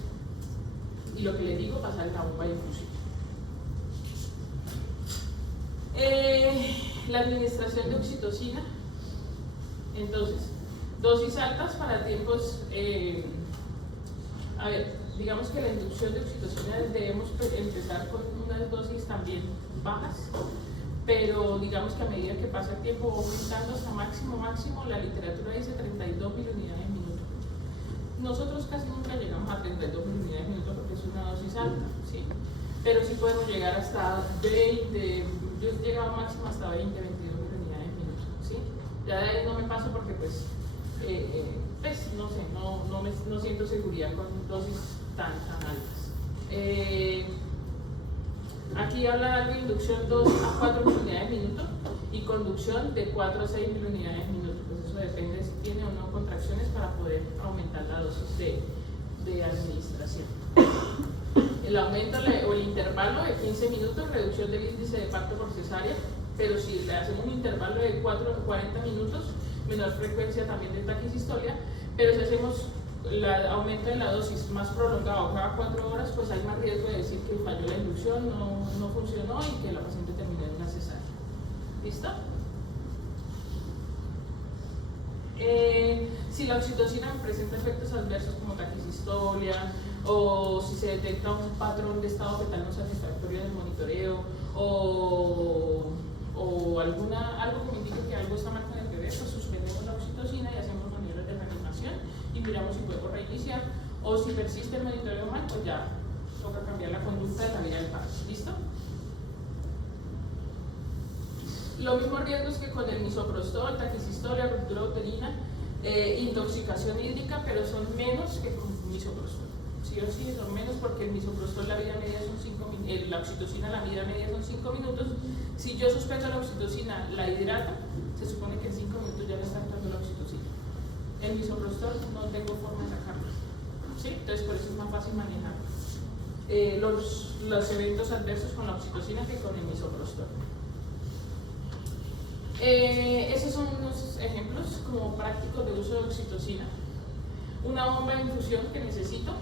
y lo que les digo, pasar la bomba de infusión. La administración de oxitocina, entonces, dosis altas para tiempos, a ver, digamos que la inducción de oxitocina debemos empezar con unas dosis también bajas, pero digamos que a medida que pasa el tiempo va aumentando hasta máximo, la literatura dice 32 milunidades minuto. Nosotros casi nunca llegamos a 32 milunidades minuto porque es una dosis alta, ¿sí? Pero sí podemos llegar hasta 20, yo he llegado máximo hasta 20, 22 milunidades minuto, ¿sí? Ya de ahí no me paso porque pues no sé, no siento seguridad con dosis tan altas. Aquí habla algo de inducción 2 a 4 milunidades minuto y conducción de 4 a 6 milunidades minuto. Pues eso depende de si tiene o no contracciones para poder aumentar la dosis de administración. El aumento o el intervalo de 15 minutos, reducción del índice de parto por cesárea, pero si le hacemos un intervalo de 40 minutos, menor frecuencia también de taquicistolia, pero si hacemos el aumento de la dosis más prolongado cada 4 horas, pues hay más riesgo de decir que falló la inducción, no funcionó y que la paciente terminó en una cesárea. ¿Listo? Si la oxitocina presenta efectos adversos como taquicistolia o si se detecta un patrón de estado fetal no satisfactorio del monitoreo o algo que me indique que algo está mal con el bebé, pues suspendemos la oxitocina y hacemos maniobras de reanimación y miramos si podemos reiniciar, o si persiste el monitoreo mal, pues ya toca cambiar la conducta de la vía del parto. ¿Listo? Los mismos riesgos que con el misoprostol, taquicistolia, ruptura uterina, intoxicación hídrica, pero son menos que con misoprostol. Sí o sí son menos, porque el misoprostol la vida media son 5 minutos, la oxitocina la vida media son 5 minutos. Si yo suspendo la oxitocina, la hidrato, se supone que en 5 minutos ya no está entrando la oxitocina. El misoprostol no tengo forma de sacarlo, ¿sí? Entonces por eso es más fácil manejar los eventos adversos con la oxitocina que con el misoprostol. Esos son unos ejemplos como prácticos de uso de oxitocina. Una bomba de infusión que necesito,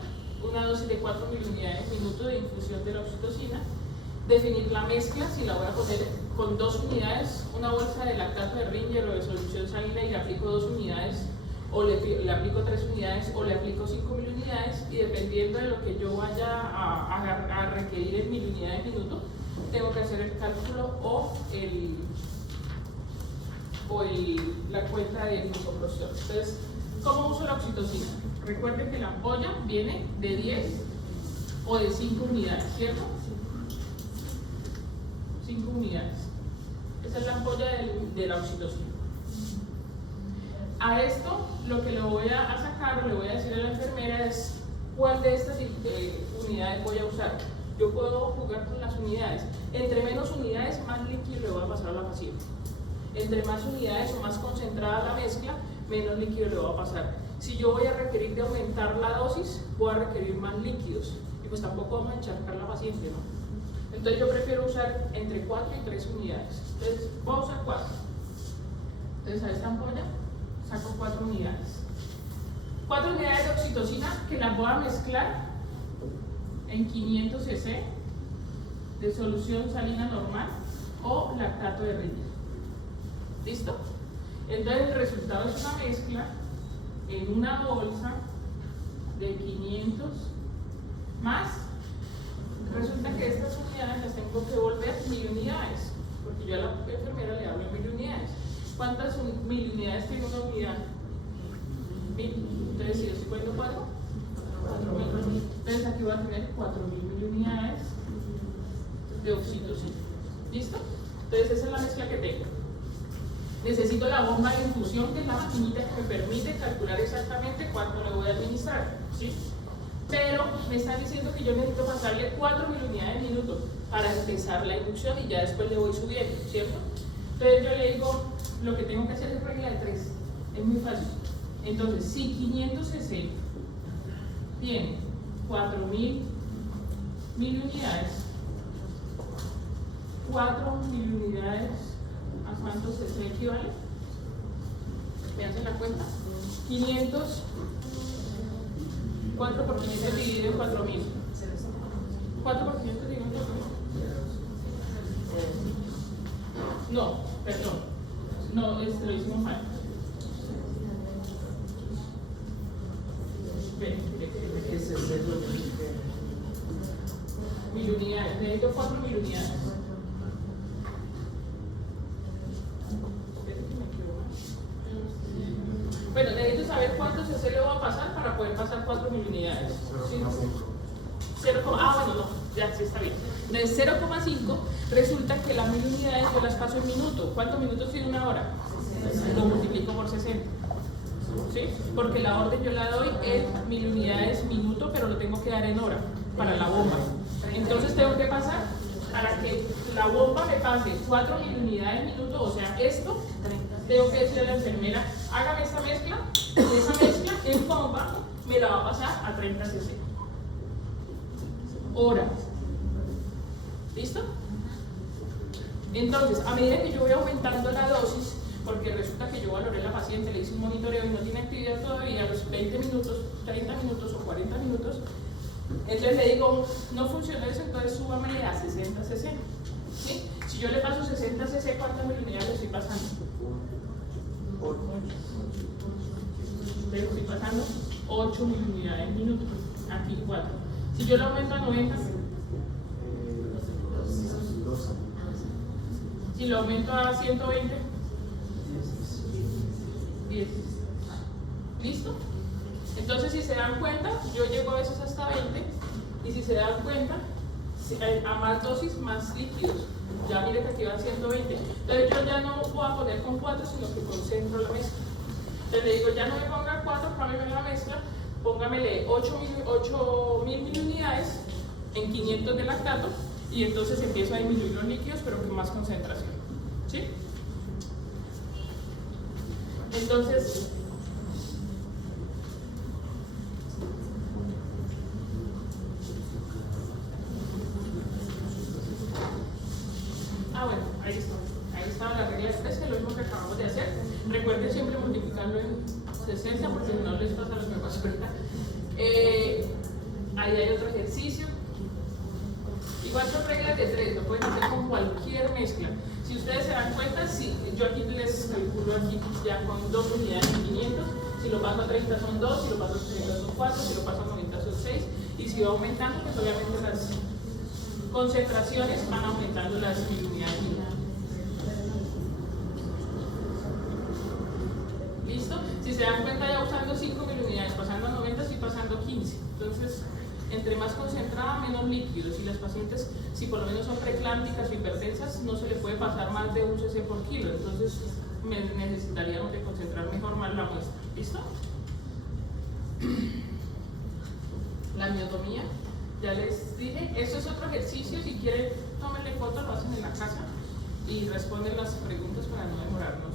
una dosis de 4 miliunidades minuto de infusión de la oxitocina. Definir la mezcla, si la voy a poner con 2 unidades, una bolsa de lactato de Ringer o de solución salina, y le aplico 2 unidades, o le aplico 3 unidades, o le aplico 5 miliunidades, y dependiendo de lo que yo vaya a requerir en miliunidades minuto, tengo que hacer el cálculo o la cuenta de misoprostol. Entonces, ¿cómo uso la oxitocina? Recuerden que la ampolla viene de 10 o de 5 unidades, ¿cierto? 5 unidades. Esa es la ampolla de la oxitocina. A esto, lo que le voy a sacar o le voy a decir a la enfermera es cuál de estas unidades voy a usar. Yo puedo jugar con las unidades. Entre menos unidades, más líquido le voy a pasar a la paciente. Entre más unidades o más concentrada la mezcla, menos líquido le va a pasar. Si yo voy a requerir de aumentar la dosis, voy a requerir más líquidos. Y pues tampoco vamos a encharcar la paciente, ¿no? Entonces yo prefiero usar entre 4 y 3 unidades. Entonces voy a usar 4. Entonces a esta ampolla saco 4 unidades. 4 unidades de oxitocina que las voy a mezclar en 500 cc de solución salina normal o lactato de Ringer. ¿Listo? Entonces el resultado es una mezcla en una bolsa de 500 más. Resulta que estas unidades las tengo que volver 1000 unidades, porque yo a la enfermera le hablo en 1000 unidades. ¿Cuántas 1000 unidades tiene una unidad? 1000. Entonces si yo estoy poniendo 4, 4000. Entonces aquí voy a tener 4000 unidades de oxitocina. ¿Listo? Entonces esa es la mezcla que tengo. Necesito la bomba de infusión, que es la maquinita que me permite calcular exactamente cuánto le voy a administrar, ¿sí? Pero me están diciendo que yo necesito pasarle 4000 unidades minuto para empezar la inducción y ya después le voy subiendo, ¿cierto? Entonces yo le digo, lo que tengo que hacer es regla de 3, es muy fácil. Entonces, si 500 cc tiene 4000 unidades, 4000 unidades, ¿a cuánto cc equivale? ¿Me hacen la cuenta? 500, 4 por 500 dividido en 4000. 4 por 500 dividido en 4000. No, perdón. No, lo hicimos mal. Mil unidades. Necesito 4000 unidades. Bueno, necesito saber cuánto cc le voy a pasar para poder pasar 4000 unidades. ¿Sí? 0, bueno, no, ya sí está bien. De 0,5 resulta que las 1000 unidades yo las paso en minuto. ¿Cuántos minutos tiene una hora? Lo multiplico por 60. ¿Sí? Porque la orden yo la doy en 1000 unidades minuto, pero lo tengo que dar en hora para la bomba. Entonces tengo que pasar, para que la bomba me pase 4000 unidades minuto, o sea, esto, tengo que decirle a la enfermera, hágame esta mezcla, esa mezcla en bomba me la va a pasar a 30 cc. Hora. ¿Listo? Entonces, a medida que yo voy aumentando la dosis, porque resulta que yo valoré a la paciente, le hice un monitoreo y no tiene actividad todavía, a los 20 minutos, 30 minutos o 40 minutos, entonces le digo, no funciona eso, entonces súbamele a 60 cc. ¿Sí? Si yo le paso 60 cc, ¿cuántas mil unidades le estoy pasando? Le estoy pasando 8000 unidades en minuto, aquí 4. Si yo lo aumento a 90, y lo aumento a 120, 10. ¿Listo? Entonces, si se dan cuenta, yo llego a veces hasta 20, y si se dan cuenta, a más dosis, más líquidos. Ya mire que aquí van 120. Entonces, yo ya no voy a poner con 4, sino que concentro la mezcla. Entonces, le digo, ya no me ponga 4, cámbiame la mezcla, póngamele 8.000 miliunidades en 500 de lactato, y entonces empiezo a disminuir los líquidos, pero con más concentración. ¿Sí? Entonces, bueno, ahí está. Ahí está la regla de 3, que es lo mismo que acabamos de hacer. Recuerden siempre multiplicarlo en 60, porque si no les pasa lo que me pasó ahorita. Ahí hay otro ejercicio. Igual son reglas de 3, lo pueden hacer con cualquier mezcla. Si ustedes se dan cuenta, si yo aquí les calculo aquí ya con 2 unidades en 500, si lo paso a 30 son 2, si lo paso a 60 son 4, si lo paso a 90 son 6, y si va aumentando, pues obviamente las concentraciones van aumentando las unidades. ¿Listo? Si se dan cuenta, ya usando 5.000 unidades, pasando a 90, estoy pasando 15. Entonces, entre más concentrada, menos líquidos. Y las pacientes, si por lo menos son preeclámpticas o hipertensas, no se le puede pasar más de 1 cc por kilo. Entonces, necesitaríamos de concentrar mejor más la muestra. ¿Listo? La miotomía, ya les dije. Esto es otro ejercicio. Si quieren, tómenle foto, lo hacen en la casa y responden las preguntas para no demorarnos